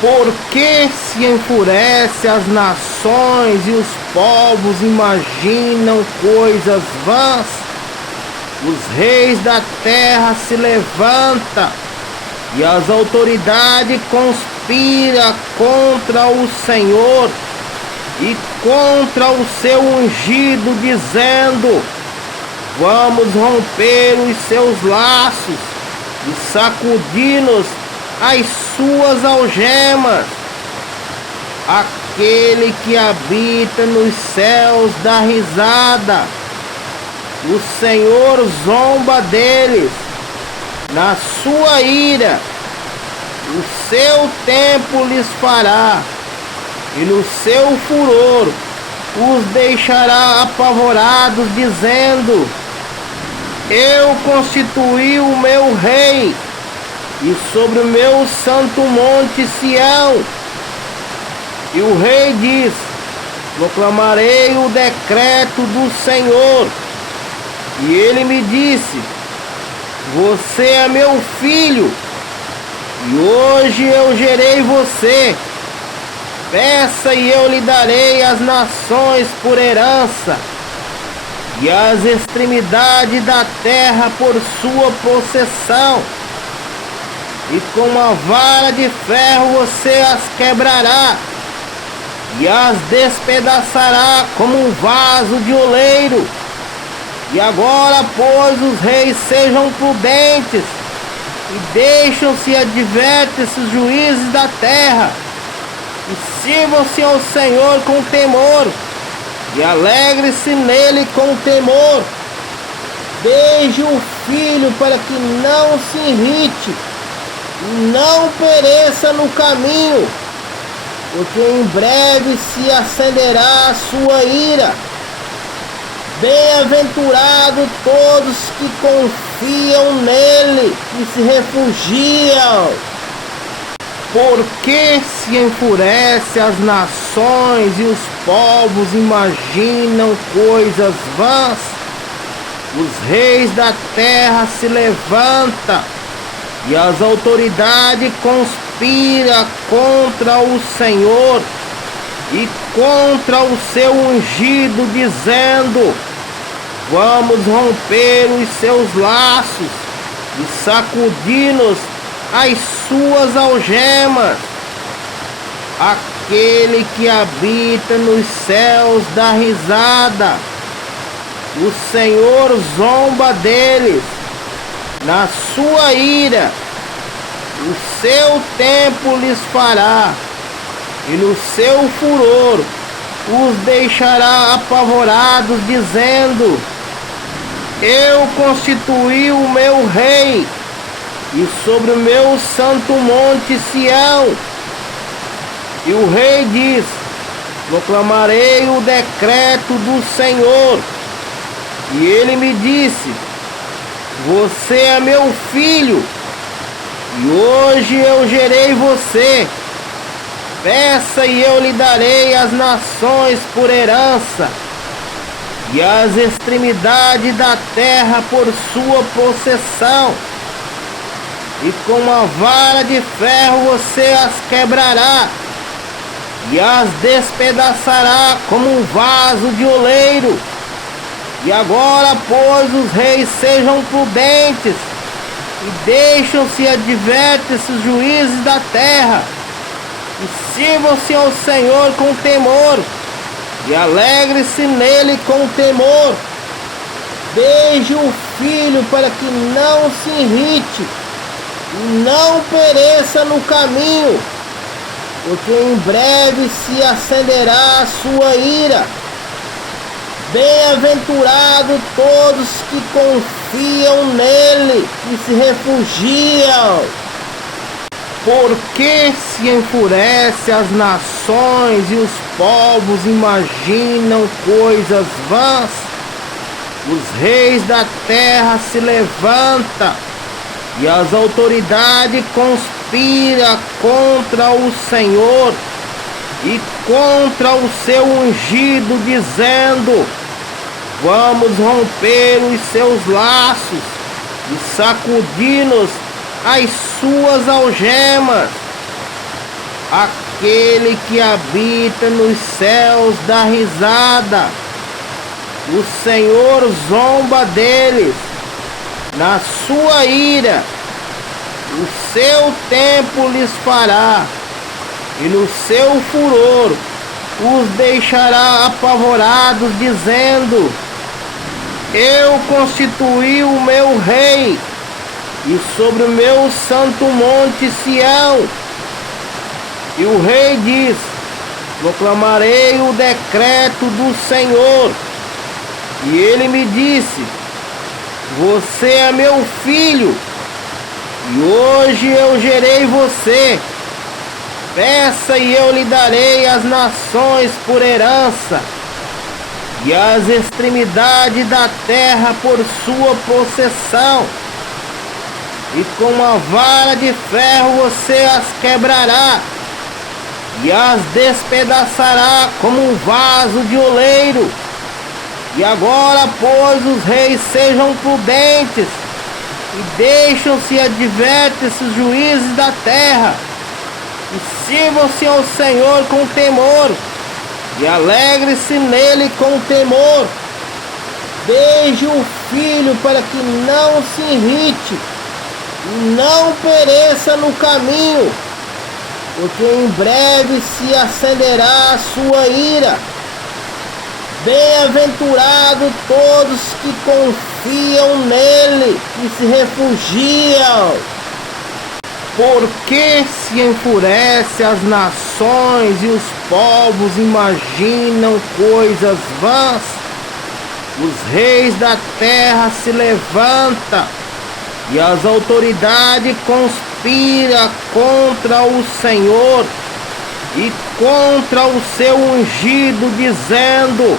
Porque se enfurece as nações e os povos imaginam coisas vãs. Os reis da terra se levantam e as autoridades conspiram contra o Senhor e contra o seu ungido, dizendo: vamos romper os seus laços e sacudir-nos as suas algemas. Aquele que habita nos céus dá risada, o Senhor zomba deles. na sua ira, o seu tempo lhes fará, e no seu furor os deixará apavorados, dizendo: eu constituí o meu rei, e sobre o meu santo monte Sião. E o rei diz: proclamarei o decreto do Senhor. E ele me disse: você é meu filho, e hoje eu gerei você. Peça e eu lhe darei as nações por herança, e as extremidades da terra por sua possessão. E com uma vara de ferro você as quebrará, e as despedaçará como um vaso de oleiro. E agora, pois, os reis sejam prudentes, e deixam-se advertem os juízes da terra, e sirvam-se ao Senhor com temor, e alegre-se nele com temor. Desde o filho para que não se irrite, e não pereça no caminho, porque em breve se acenderá a sua ira. Bem-aventurados todos que confiam nele e se refugiam. Porque se enfurece as nações e os povos imaginam coisas vãs. Os reis da terra se levantam, e as autoridades conspiram contra o Senhor e contra o seu ungido, dizendo: vamos romper os seus laços e sacudir-nos as suas algemas. Aquele que habita nos céus dá risada, o Senhor zomba deles. Na sua ira, o seu tempo lhes fará, e no seu furor os deixará apavorados, dizendo: eu constituí o meu rei, e sobre o meu santo monte Sião. E o rei diz: proclamarei o decreto do Senhor. E ele me disse: você é meu filho, e hoje eu gerei você. Peça e eu lhe darei as nações por herança, e as extremidades da terra por sua possessão. E com uma vara de ferro você as quebrará, e as despedaçará como um vaso de oleiro. E agora, pois, os reis sejam prudentes, e deixam-se advertem os juízes da terra, e sirvam-se ao Senhor com temor, e alegre-se nele com temor. Desde o filho para que não se irrite, e não pereça no caminho, porque em breve se acenderá a sua ira. Bem-aventurados todos que confiam nele e se refugiam. Porque se enfurece as nações e os povos imaginam coisas vãs. Os reis da terra se levantam, e as autoridades conspiram contra o Senhor e contra o seu ungido, dizendo: vamos romper os seus laços e sacudir-nos as suas algemas. Aquele que habita nos céus dá risada, o Senhor zomba deles. Na sua ira, o seu tempo lhes fará, e no seu furor os deixará apavorados, dizendo: eu constituí o meu rei, e sobre o meu santo monte Sião. E o rei diz: proclamarei o decreto do Senhor. E ele me disse: você é meu filho, E hoje eu gerei você. Peça e eu lhe darei as nações por herança, e as extremidades da terra por sua possessão. E com uma vara de ferro você as quebrará, e as despedaçará como um vaso de oleiro. E agora, pois, os reis sejam prudentes, e deixam-se advertem-se os juízes da terra, e sirvam-se ao Senhor com temor, e alegre-se nele com temor. Beije o filho para que não se irrite, e não pereça no caminho, porque em breve se acenderá a sua ira. Bem-aventurado todos que confiam nele e se refugiam. Porque se enfurece as nações e os povos imaginam coisas vãs. Os reis da terra se levantam e as autoridades conspiram contra o Senhor e contra o seu ungido, dizendo: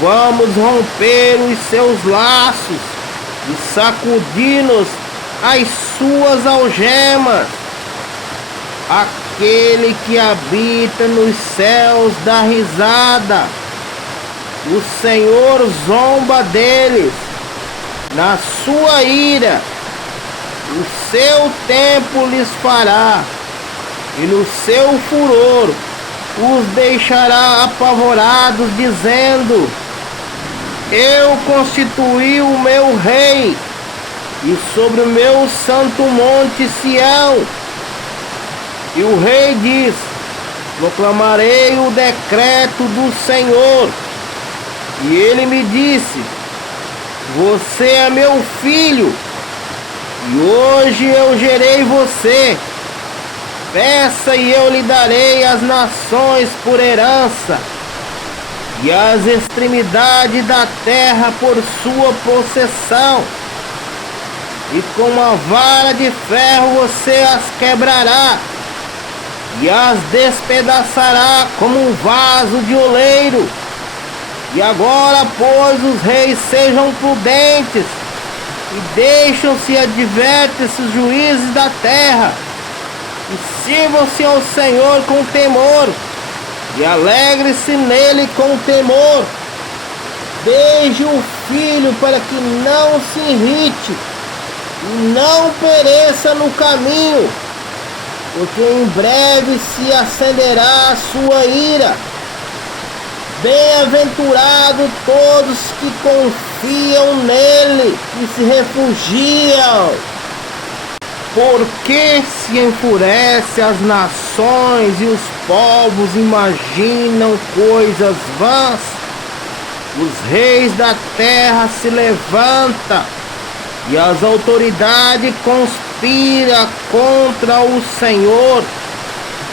vamos romper os seus laços e sacudir-nos as suas algemas. Aquele que habita nos céus dá risada, o Senhor zomba deles na sua ira. O seu tempo lhes fará, e no seu furor os deixará apavorados, dizendo: eu constituí o meu rei, e sobre o meu santo monte Sião. E o rei diz: proclamarei o decreto do Senhor. E ele me disse: você é meu filho, e hoje eu gerei você. Peça e eu lhe darei as nações por herança, e as extremidades da terra por sua possessão. E com uma vara de ferro você as quebrará, e as despedaçará como um vaso de oleiro. E agora, pois, os reis sejam prudentes, e deixam-se advertem-se os juízes da terra, e sirvam-se ao Senhor com temor, e alegre-se nele com temor. Beije o filho para que não se irrite, e não pereça no caminho, porque em breve se acenderá a sua ira. Bem-aventurado todos que confiam nele e se refugiam. Porque se enfurece as nações e os povos imaginam coisas vãs. Os reis da terra se levantam e as autoridades conspiram contra o Senhor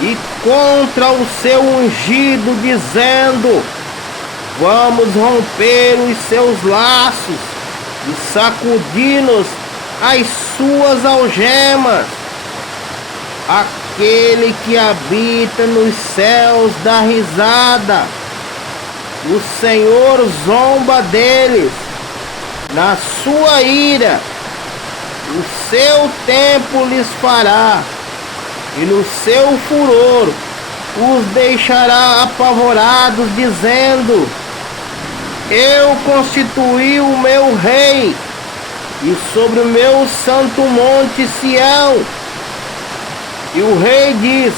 e contra o seu ungido, dizendo: vamos romper os seus laços e sacudir-nos as suas algemas. Aquele que habita nos céus dá risada, o Senhor zomba deles na sua ira. O seu tempo lhes fará, e no seu furor os deixará apavorados, dizendo: eu constituí o meu rei, e sobre o meu santo monte Sião. E o rei diz: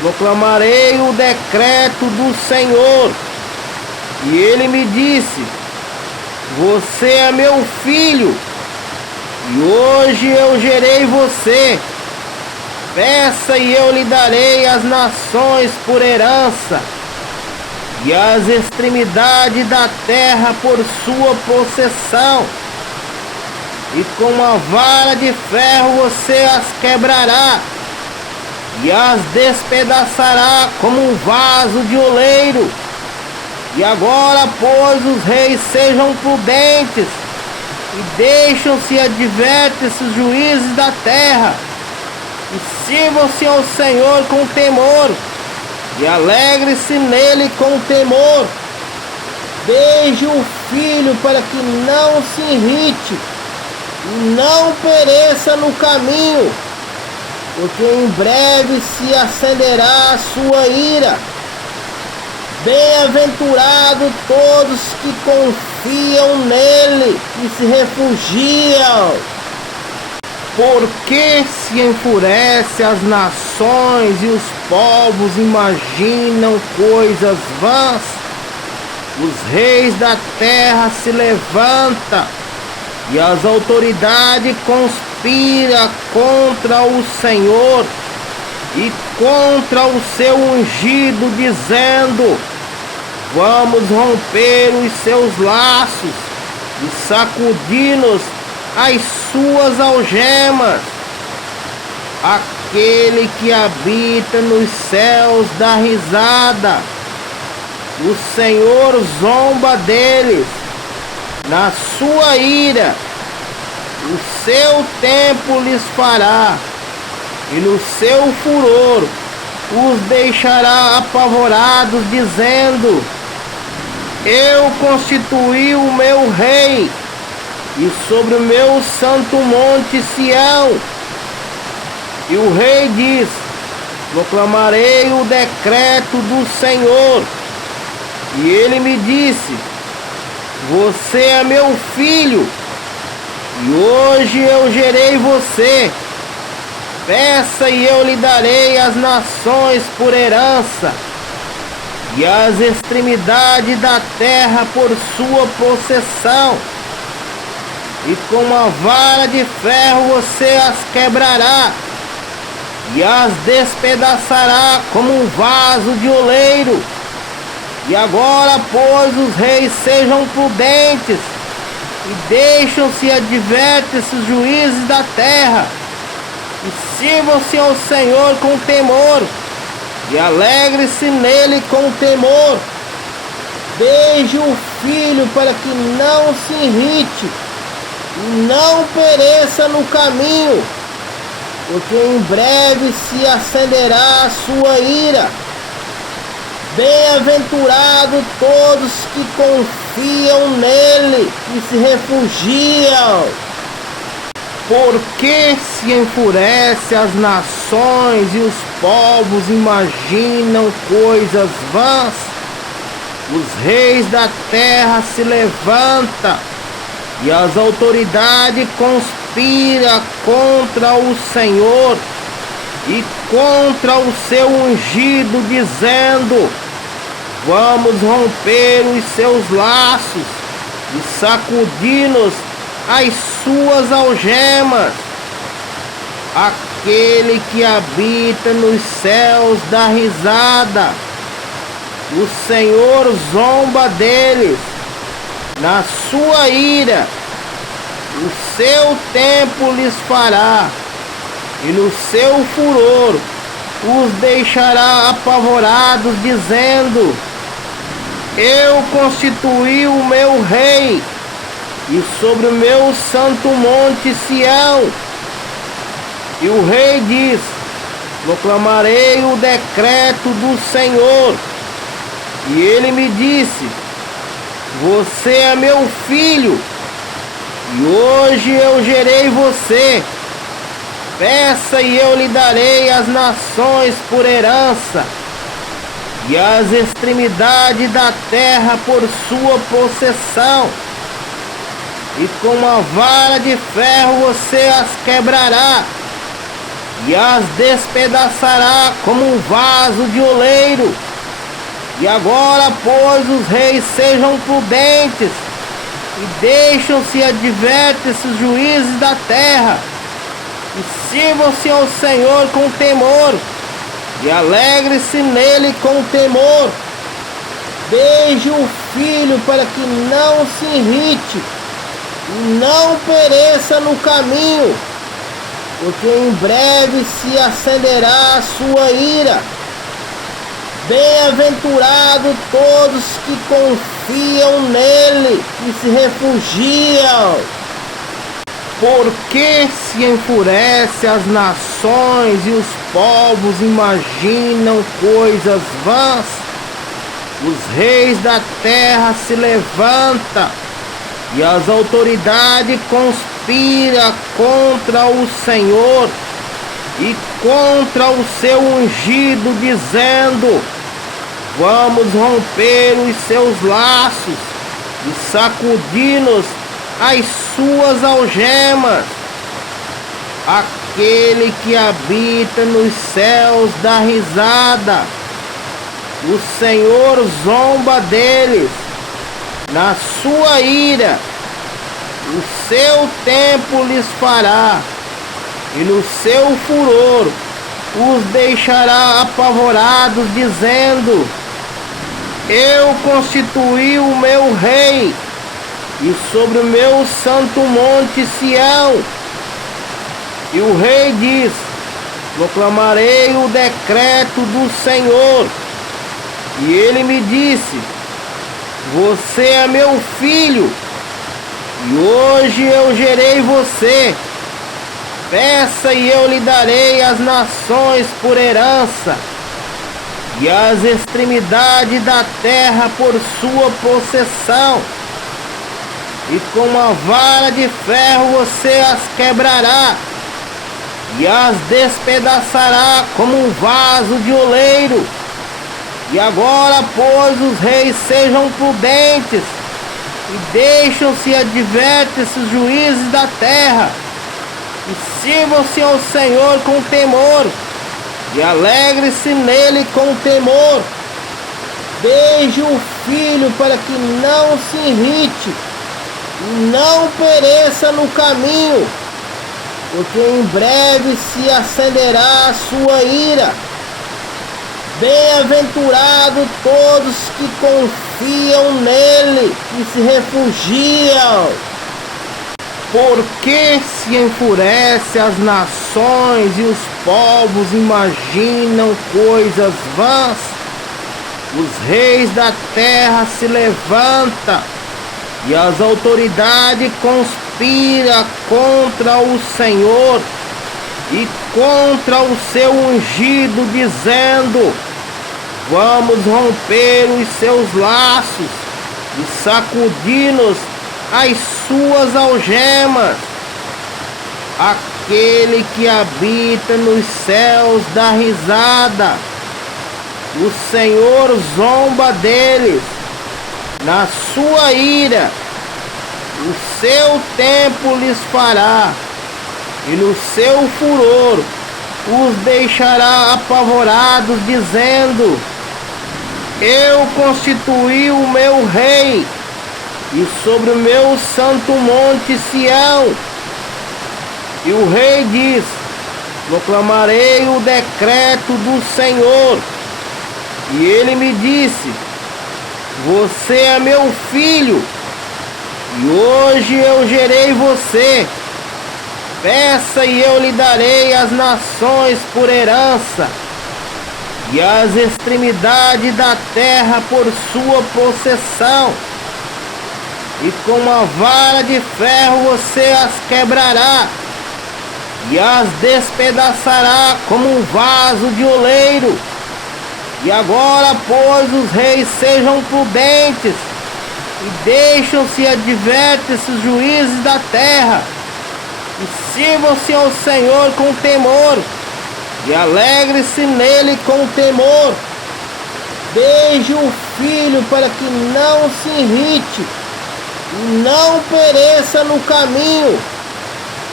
proclamarei o decreto do Senhor. E ele me disse: você é meu filho, e hoje eu gerei você. Peça e eu lhe darei as nações por herança, e as extremidades da terra por sua possessão. E com uma vara de ferro você as quebrará, e as despedaçará como um vaso de oleiro. E agora, pois, os reis sejam prudentes, e deixam-se e advertem-se os juízes da terra, e sirvam-se ao Senhor com temor, e alegre-se nele com temor. Beije o filho para que não se irrite, e não pereça no caminho, porque em breve se acenderá a sua ira. Bem-aventurado todos que confiam nele e se refugiam. Porque se enfurece as nações e os povos imaginam coisas vãs? Os reis da terra se levantam e as autoridades conspiram contra o Senhor e contra o seu ungido, dizendo: vamos romper os seus laços e sacudir-nos as suas algemas. Aquele que habita nos céus dá risada, o Senhor zomba deles. Na sua ira, o seu tempo lhes fará, e no seu furor os deixará apavorados, dizendo: eu constituí o meu rei, e sobre o meu santo monte Sião. E o rei diz: proclamarei o decreto do Senhor. E ele me disse: você é meu filho, e hoje eu gerei você. Peça e eu lhe darei as nações por herança, e as extremidades da terra por sua possessão. E com uma vara de ferro você as quebrará, e as despedaçará como um vaso de oleiro. E agora, pois, os reis sejam prudentes, e deixam-se e advertem-se os juízes da terra, e sirvam-se ao Senhor com temor, e alegre-se nele com temor. Beije o filho para que não se irrite, e não pereça no caminho, porque em breve se acenderá a sua ira. Bem-aventurado todos que confiam nele e se refugiam. Porque se enfurece as nações e os povos imaginam coisas vãs? Os reis da terra se levantam e as autoridades conspiram contra o Senhor e contra o seu ungido, dizendo: vamos romper os seus laços e sacudir-nos as suas algemas. Aquele que habita nos céus dá risada, o Senhor zomba deles. Na sua ira, o seu tempo lhes fará, e no seu furor os deixará apavorados, dizendo: eu constituí o meu rei, e sobre o meu santo monte Sião. E o rei diz: proclamarei o decreto do Senhor. E ele me disse: você é meu filho, e hoje eu gerei você. Peça e eu lhe darei as nações por herança, e as extremidades da terra por sua possessão. E com uma vara de ferro você as quebrará, e as despedaçará como um vaso de oleiro. E agora, pois, os reis sejam prudentes, e deixam-se e advertem-se os juízes da terra, e sirvam-se ao Senhor com temor, e alegre-se nele com temor. Beije o filho para que não se irrite, e não pereça no caminho, porque em breve se acenderá a sua ira. Bem-aventurado todos que confiam nele e se refugiam. Por que se enfurece as nações e os povos imaginam coisas vãs? Os reis da terra se levantam e as autoridades conspiram contra o Senhor e contra o seu ungido, dizendo: vamos romper os seus laços e sacudir-nos as suas algemas. Aquele que habita nos céus dá risada, o Senhor zomba deles. Na sua ira, o seu tempo lhes fará, e no seu furor os deixará apavorados, dizendo: eu constituí o meu rei, e sobre o meu santo monte Sião. E o rei diz: proclamarei o decreto do Senhor. E ele me disse: você é meu filho, e hoje eu gerei você. Peça e eu lhe darei as nações por herança, e as extremidades da terra por sua possessão. E com uma vara de ferro você as quebrará, e as despedaçará como um vaso de oleiro. E agora, pois, os reis sejam prudentes, e deixam-se advertem-se os juízes da terra, e sirvam-se ao Senhor com temor, e alegre-se nele com temor. Beije o filho para que não se irrite, e não pereça no caminho, porque em breve se acenderá a sua ira. Bem-aventurados todos que confiam nele e se refugiam. Por que se enfurece as nações e os povos imaginam coisas vãs? Os reis da terra se levantam e as autoridades conspiram contra o Senhor e contra o seu ungido, dizendo: vamos romper os seus laços e sacudir-nos as suas algemas. Aquele que habita nos céus dá risada, o Senhor zomba deles. Na sua ira, o seu tempo lhes fará, e no seu furor os deixará apavorados, dizendo: eu constituí o meu rei, e sobre o meu santo monte Sião. E o rei diz: proclamarei o decreto do Senhor. E ele me disse: você é meu filho, e hoje eu gerei você. Peça e eu lhe darei as nações por herança, e as extremidades da terra por sua possessão. E com uma vara de ferro você as quebrará, e as despedaçará como um vaso de oleiro. E agora, pois, os reis sejam prudentes, e deixam-se advertem-se os juízes da terra, e sirvam-se ao Senhor com temor, e alegre-se nele com temor. Beije o filho para que não se irrite, e não pereça no caminho,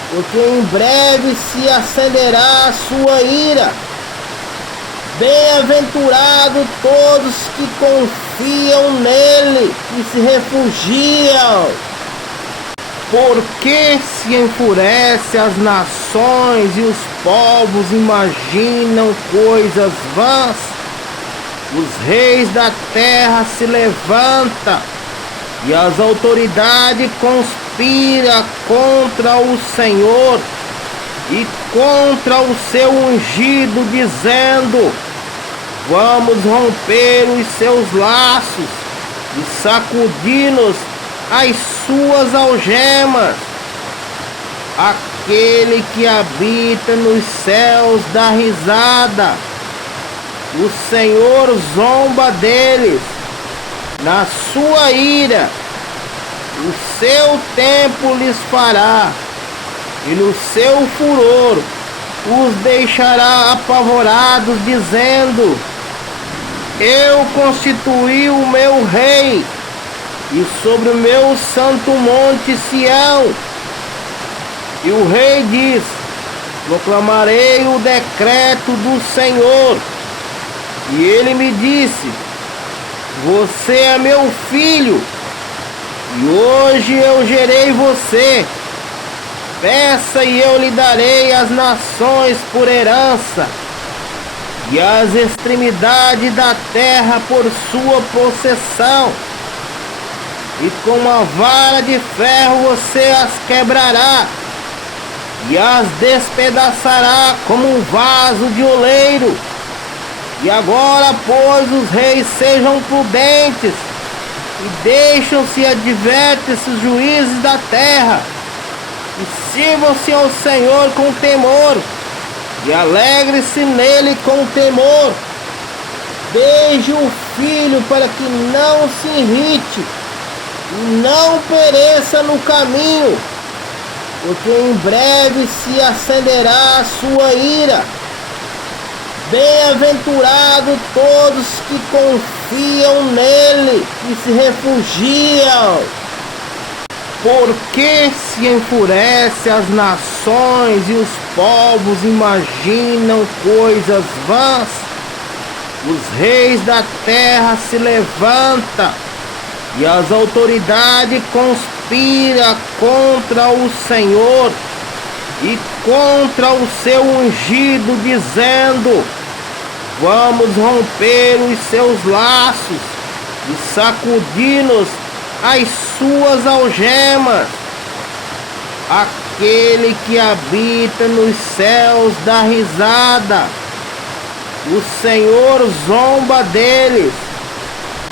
porque em breve se acenderá a sua ira. Bem-aventurados todos que confiam nele e se refugiam. Por que se enfurece as nações e os povos imaginam coisas vãs? Os reis da terra se levantam e as autoridades conspiram contra o Senhor e contra o seu ungido, dizendo: vamos romper os seus laços e sacudir-nos as suas algemas. Aquele que habita nos céus dá risada. O Senhor zomba deles. Na sua ira, o seu tempo lhes fará, e no seu furor os deixará apavorados, dizendo: eu constituí o meu rei, e sobre o meu santo monte Sião. E o rei diz: proclamarei o decreto do Senhor. E ele me disse: você é meu filho, e hoje eu gerei você. Peça e eu lhe darei as nações por herança, e as extremidades da terra por sua possessão. E com uma vara de ferro você as quebrará, e as despedaçará como um vaso de oleiro. E agora, pois, os reis sejam prudentes, e deixam-se advertem os juízes da terra, e sirvam-se ao Senhor com temor, e alegre-se nele com temor. Beije o filho para que não se irrite, e não pereça no caminho, porque em breve se acenderá a sua ira. Bem-aventurados todos que confiam nele e se refugiam. Porque se enfurece as nações e os povos imaginam coisas vãs. Os reis da terra se levantam, e as autoridades conspiram contra o Senhor e contra o seu ungido, dizendo: vamos romper os seus laços e sacudir-nos as suas algemas. Aquele que habita nos céus dá risada. O Senhor zomba deles.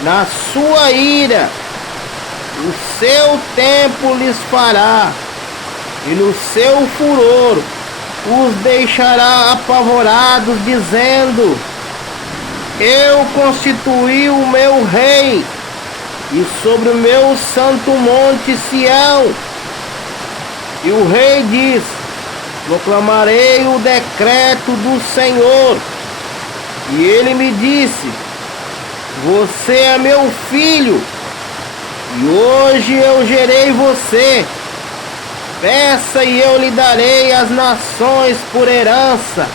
Na sua ira, o seu tempo lhes fará, e no seu furor os deixará apavorados, dizendo: eu constituí o meu rei, e sobre o meu santo monte Sião. E o rei diz: proclamarei o decreto do Senhor. E ele me disse: você é meu filho, e hoje eu gerei você. Peça e eu lhe darei as nações por herança,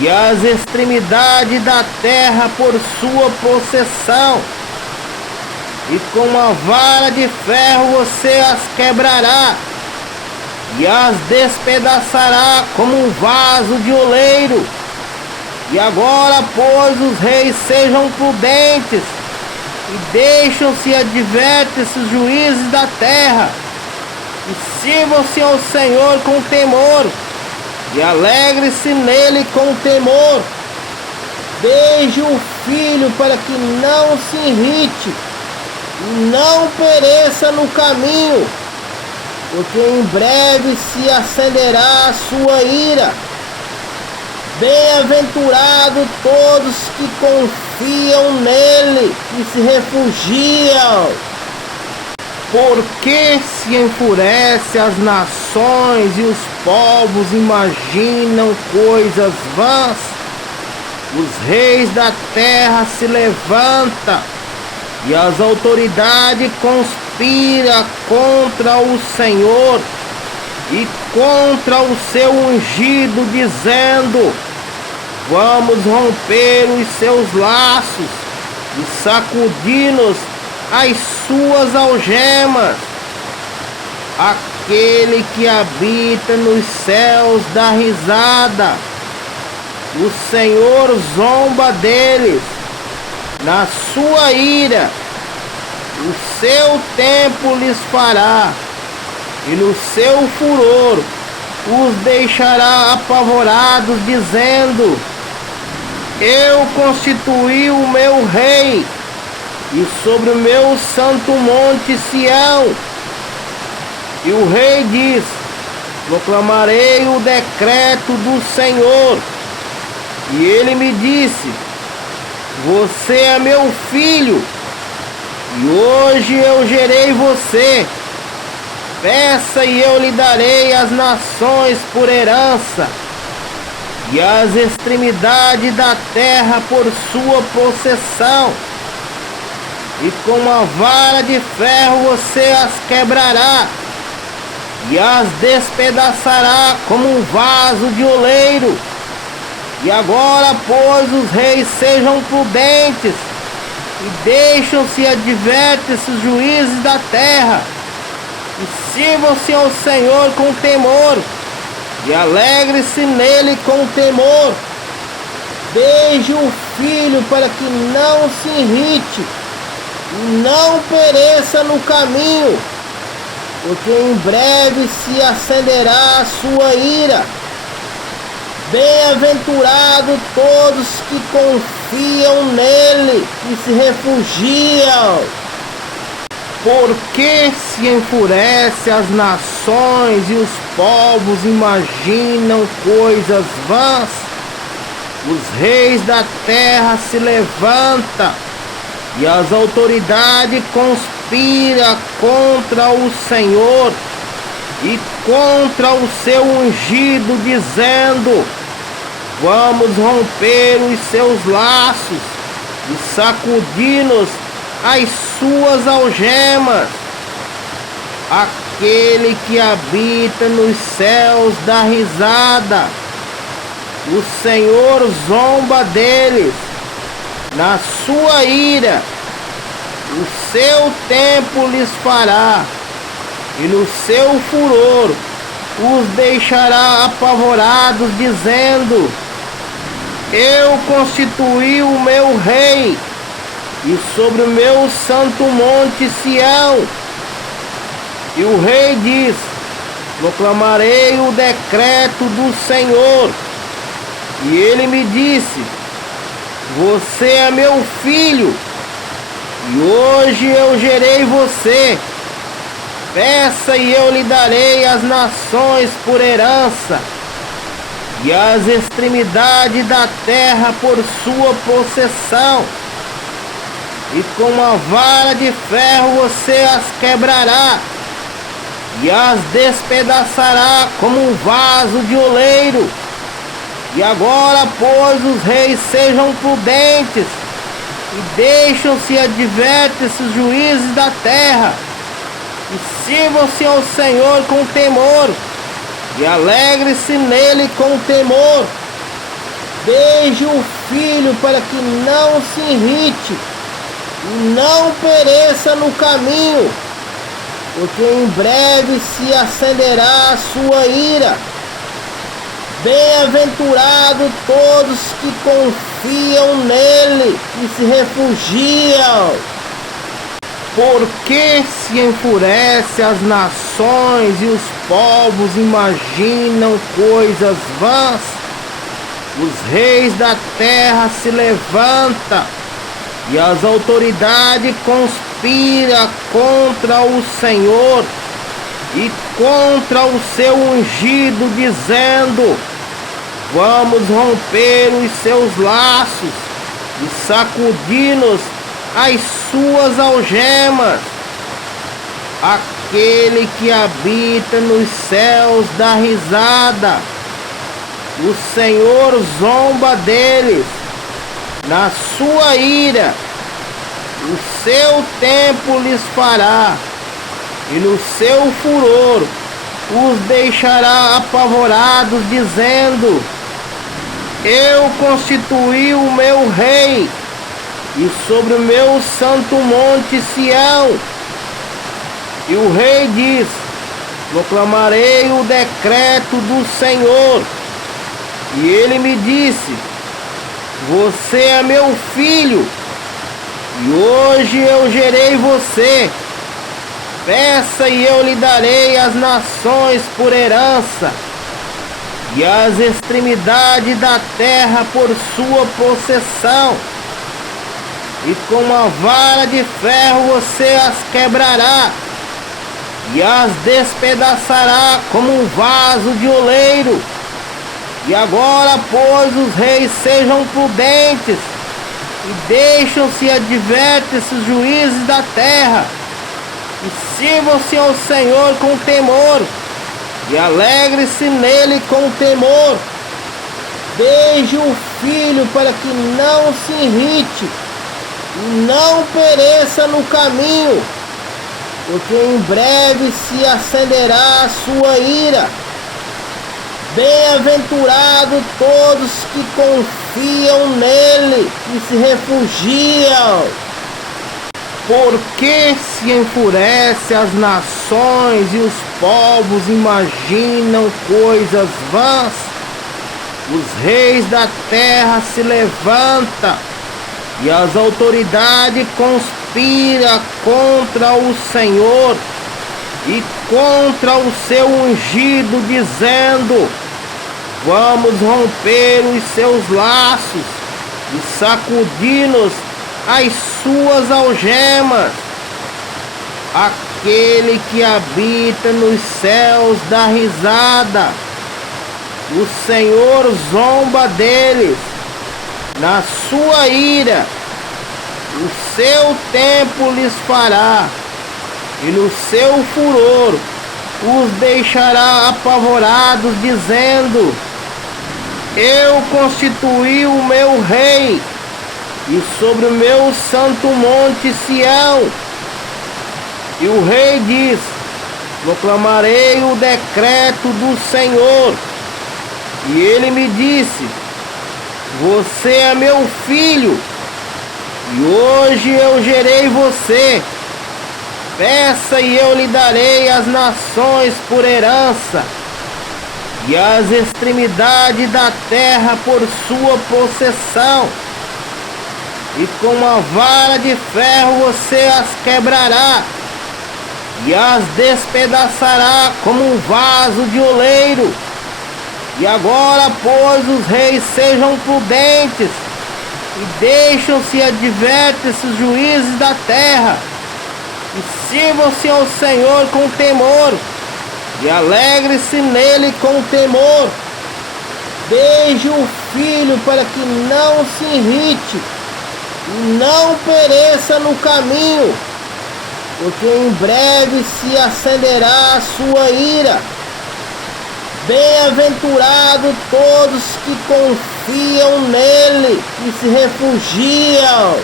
e as extremidades da terra por sua possessão. E com uma vara de ferro você as quebrará, e as despedaçará como um vaso de oleiro. E agora, pois, os reis sejam prudentes, e deixam-se advertem os juízes da terra, e sirvam-se ao Senhor com temor, e alegre-se nele com temor. Beije o filho para que não se irrite, e não pereça no caminho, porque em breve se acenderá a sua ira. Bem-aventurados todos que confiam nele e se refugiam. Porque se enfurece as nações e os povos imaginam coisas vãs. Os reis da terra se levantam, e as autoridades conspiram contra o Senhor e contra o seu ungido, dizendo: vamos romper os seus laços e sacudir-nos as suas algemas. Aquele que habita nos céus dá risada. O Senhor zomba deles. Na sua ira, o seu tempo lhes fará, e no seu furor os deixará apavorados, dizendo: eu constituí o meu rei, e sobre o meu santo monte Sião. E o rei diz: proclamarei o decreto do Senhor. E ele me disse: você é meu filho, e hoje eu gerei você. Peça e eu lhe darei as nações por herança, e as extremidades da terra por sua possessão. E com uma vara de ferro você as quebrará, e as despedaçará como um vaso de oleiro. E agora, pois, os reis sejam prudentes, e deixam-se advertem os juízes da terra, e sirvam-se ao Senhor com temor, e alegre-se nele com temor. Beije o filho para que não se irrite, e não pereça no caminho, porque em breve se acenderá a sua ira. Bem-aventurados todos que confiam nele e se refugiam. Porque se enfurece as nações e os povos imaginam coisas vãs. Os reis da terra se levantam e as autoridades conspiram contra o Senhor e contra o seu ungido, dizendo: vamos romper os seus laços e sacudir-nos as suas algemas. Aquele que habita nos céus dá risada, o Senhor zomba deles. Na sua ira, o seu tempo lhes fará, e no seu furor os deixará apavorados, dizendo: eu constituí o meu rei, e sobre o meu santo monte Sião. E o rei diz: proclamarei o decreto do Senhor. E ele me disse: você é meu filho, e hoje eu gerei você. Peça e eu lhe darei as nações por herança, e as extremidades da terra por sua possessão. E com uma vara de ferro você as quebrará, e as despedaçará como um vaso de oleiro. E agora, pois, os reis sejam prudentes, e deixam-se advertem os juízes da terra, e sirvam-se ao Senhor com temor, e alegre-se nele com temor. Beije o filho para que não se irrite, e não pereça no caminho, porque em breve se acenderá a sua ira. Bem-aventurados todos que confiam nele e se refugiam. Porque se enfurece as nações e os povos imaginam coisas vãs. Os reis da terra se levantam e as autoridades conspiram contra o Senhor e contra o seu ungido, dizendo: vamos romper os seus laços e sacudir-nos as suas algemas. Aquele que habita nos céus dá risada, o Senhor zomba deles. Na sua ira, o seu tempo lhes fará, e no seu furor os deixará apavorados, dizendo: eu constituí o meu rei, e sobre o meu santo monte Sião. E o rei diz: proclamarei o decreto do Senhor. E ele me disse: você é meu filho, e hoje eu gerei você. Peça e eu lhe darei as nações por herança, e as extremidades da terra por sua possessão. E com uma vara de ferro você as quebrará, e as despedaçará como um vaso de oleiro. E agora, pois, os reis sejam prudentes, e deixam-se advertem-se os juízes da terra, e sirvam-se ao Senhor com temor, e alegre-se nele com temor. Beije o filho para que não se irrite, e não pereça no caminho, porque em breve se acenderá a sua ira. Bem-aventurado todos que confiam nele e se refugiam. Porque se enfurece as nações e os povos imaginam coisas vãs. Os reis da terra se levantam e as autoridades conspiram contra o Senhor e contra o seu ungido, dizendo: vamos romper os seus laços e sacudir-nos as suas algemas. Aquele que habita nos céus dá risada, o Senhor zomba deles na sua ira, o seu tempo lhes fará, e no seu furor os deixará apavorados, dizendo: eu constituí o meu rei, e sobre o meu santo monte Sião. E o rei diz: proclamarei o decreto do Senhor. E ele me disse: você é meu filho, e hoje eu gerei você. Peça e eu lhe darei as nações por herança, e as extremidades da terra por sua possessão. E com uma vara de ferro você as quebrará, e as despedaçará como um vaso de oleiro. E agora, pois, os reis sejam prudentes, e deixam-se advertem-se os juízes da terra, e sirvam-se ao Senhor com temor, e alegre-se nele com temor. Beije o filho para que não se irrite, e não pereça no caminho, porque em breve se acenderá a sua ira. Bem-aventurado todos que confiam nele e se refugiam.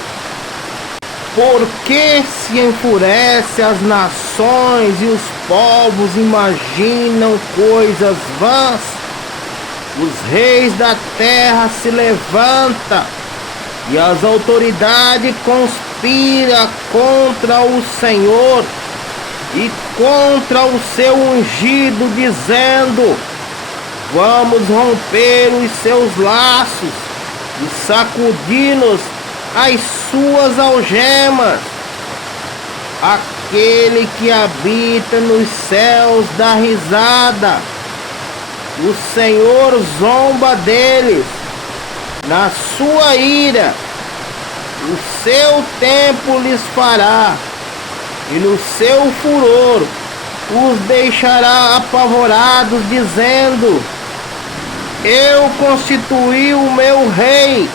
Porque se enfurece as nações e os povos imaginam coisas vãs. Os reis da terra se levantam e as autoridades conspiram contra o Senhor e contra o seu ungido, dizendo: vamos romper os seus laços e sacudir-nos as suas algemas. Aquele que habita nos céus dá risada, o Senhor zomba deles na sua ira, o seu tempo lhes fará, e no seu furor os deixará apavorados, dizendo: eu constituí o meu rei,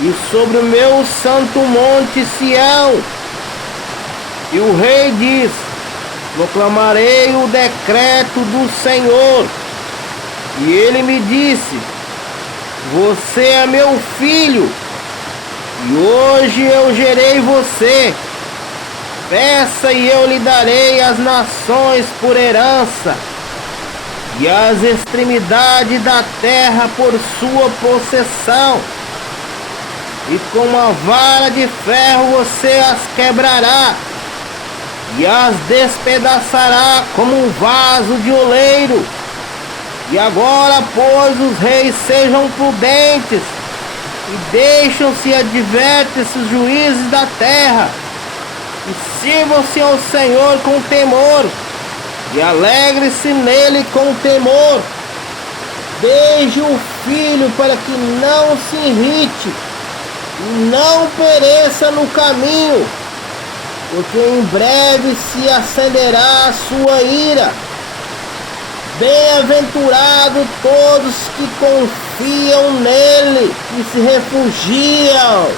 e sobre o meu santo monte Sião. E o rei diz: proclamarei o decreto do Senhor. E ele me disse: você é meu filho, e hoje eu gerei você. Peça e eu lhe darei as nações por herança, e as extremidades da terra por sua possessão. E com uma vara de ferro você as quebrará, e as despedaçará como um vaso de oleiro. E agora, pois, os reis sejam prudentes, e deixam-se advertem-se os juízes da terra, e sirvam-se ao Senhor com temor, e alegre-se nele com temor. Beije o filho para que não se irrite, e não pereça no caminho, porque em breve se acenderá a sua ira. Bem-aventurado todos que confiam nele e se refugiam.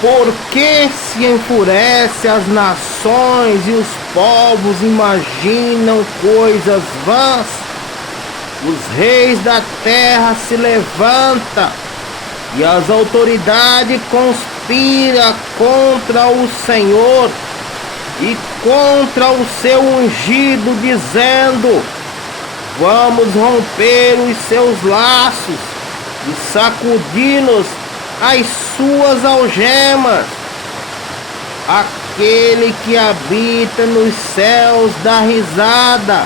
Porque se enfurece as nações e os povos imaginam coisas vãs? Os reis da terra se levantam e as autoridades conspiram contra o Senhor e contra o seu ungido, dizendo: vamos romper os seus laços e sacudir-nos as suas algemas. Aquele que habita nos céus dá risada,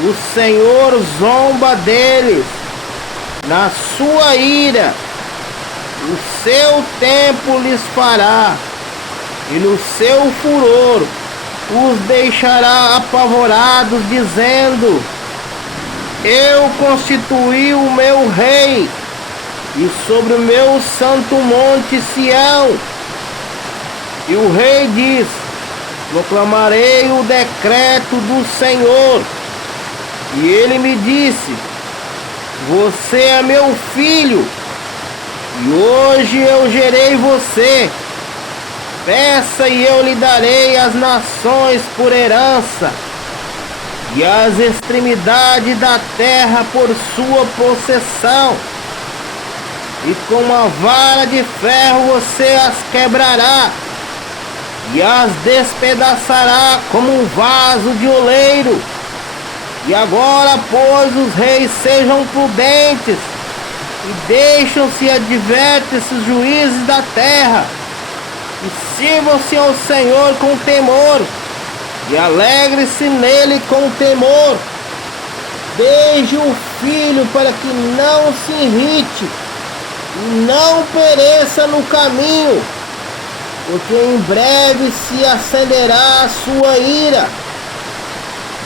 o Senhor zomba deles. Na sua ira, o seu tempo lhes fará, e no seu furor os deixará apavorados, dizendo: eu constituí o meu rei, e sobre o meu santo monte Sião. E o rei diz: proclamarei o decreto do Senhor. E ele me disse: você é meu filho, e hoje eu gerei você. Peça e eu lhe darei as nações por herança, e as extremidades da terra por sua possessão. E com uma vara de ferro você as quebrará, e as despedaçará como um vaso de oleiro. E agora, pois, os reis sejam prudentes, e deixam-se advertem os juízes da terra, e sirvam-se ao Senhor com temor, e alegre-se nele com temor. Beije o filho para que não se irrite, e não pereça no caminho, porque em breve se acenderá a sua ira.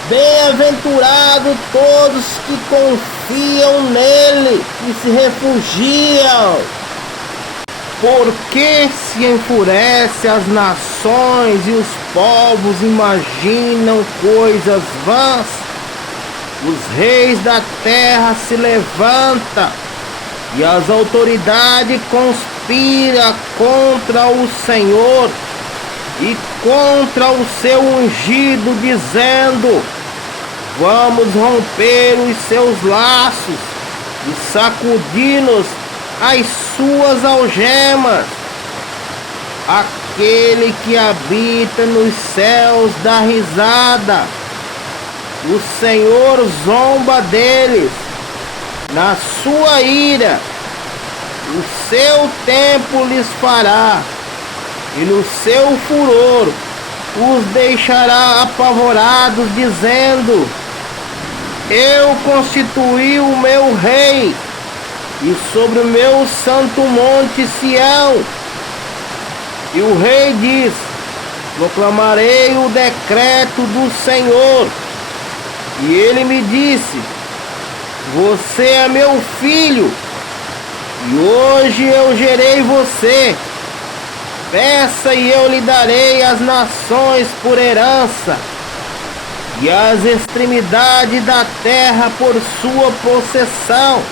Bem-aventurado todos que confiam nele e se refugiam. Porque se enfurece as nações e os povos imaginam coisas vãs? Os reis da terra se levantam e as autoridades conspiram contra o Senhor e contra o seu ungido, dizendo: vamos romper os seus laços e sacudir-nos as suas algemas. Aquele que habita nos céus dá risada, o Senhor zomba deles. Na sua ira, o seu tempo lhes fará, e no seu furor os deixará apavorados, dizendo: eu constituí o meu rei, e sobre o meu santo monte Sião. E o rei diz: proclamarei o decreto do Senhor. E ele me disse: você é meu filho, e hoje eu gerei você. Peça e eu lhe darei as nações por herança, e as extremidades da terra por sua possessão.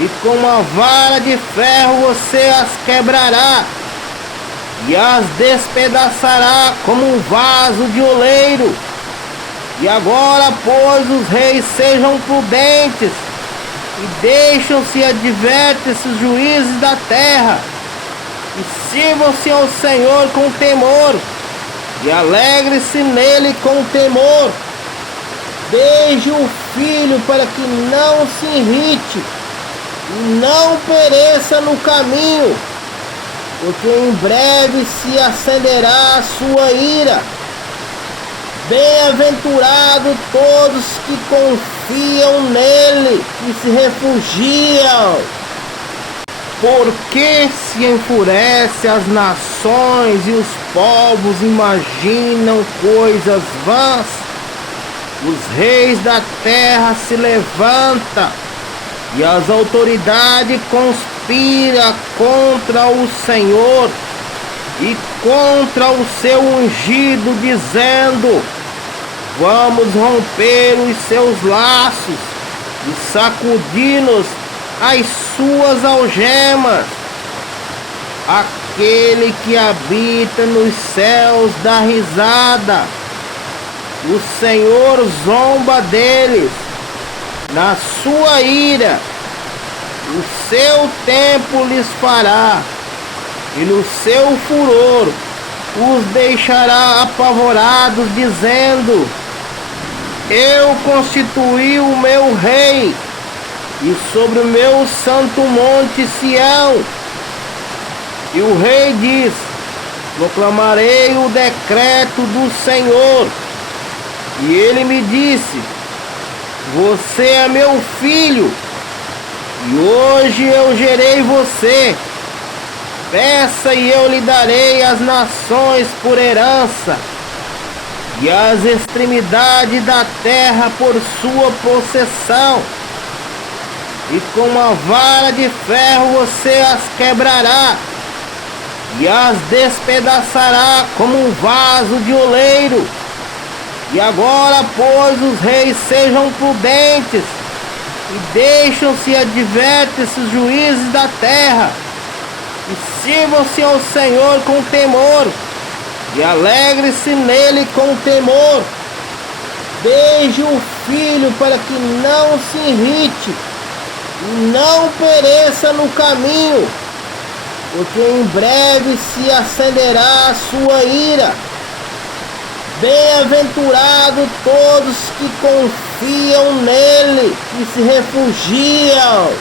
E com uma vara de ferro você as quebrará, e as despedaçará como um vaso de oleiro. E agora, pois, os reis sejam prudentes, e deixam-se advertem os juízes da terra, e sirvam-se ao Senhor com temor, e alegre-se nele com temor. Beije o filho para que não se irrite, e não pereça no caminho, porque em breve se acenderá a sua ira. Bem-aventurado todos que confiam nele e se refugiam. Porque se enfurece as nações e os povos imaginam coisas vãs? Os reis da terra se levantam e as autoridades conspiram contra o Senhor e contra o seu ungido, dizendo: vamos romper os seus laços e sacudir-nos as suas algemas. Aquele que habita nos céus dá risada, o Senhor zomba deles. Na sua ira, o seu tempo lhes fará, e no seu furor os deixará apavorados, dizendo: eu constituí o meu rei, e sobre o meu santo monte Sião. E o rei diz: proclamarei o decreto do Senhor. E ele me disse: você é meu filho, e hoje eu gerei você. Peça e eu lhe darei as nações por herança, e as extremidades da terra por sua possessão. E com uma vara de ferro você as quebrará, e as despedaçará como um vaso de oleiro. E agora, pois, os reis sejam prudentes, e deixam-se advertem-se os juízes da terra, e sirvam-se ao Senhor com temor, e alegre-se nele com temor. Beije o filho para que não se irrite, e não pereça no caminho, porque em breve se acenderá a sua ira. Bem-aventurados todos que confiam nele e se refugiam.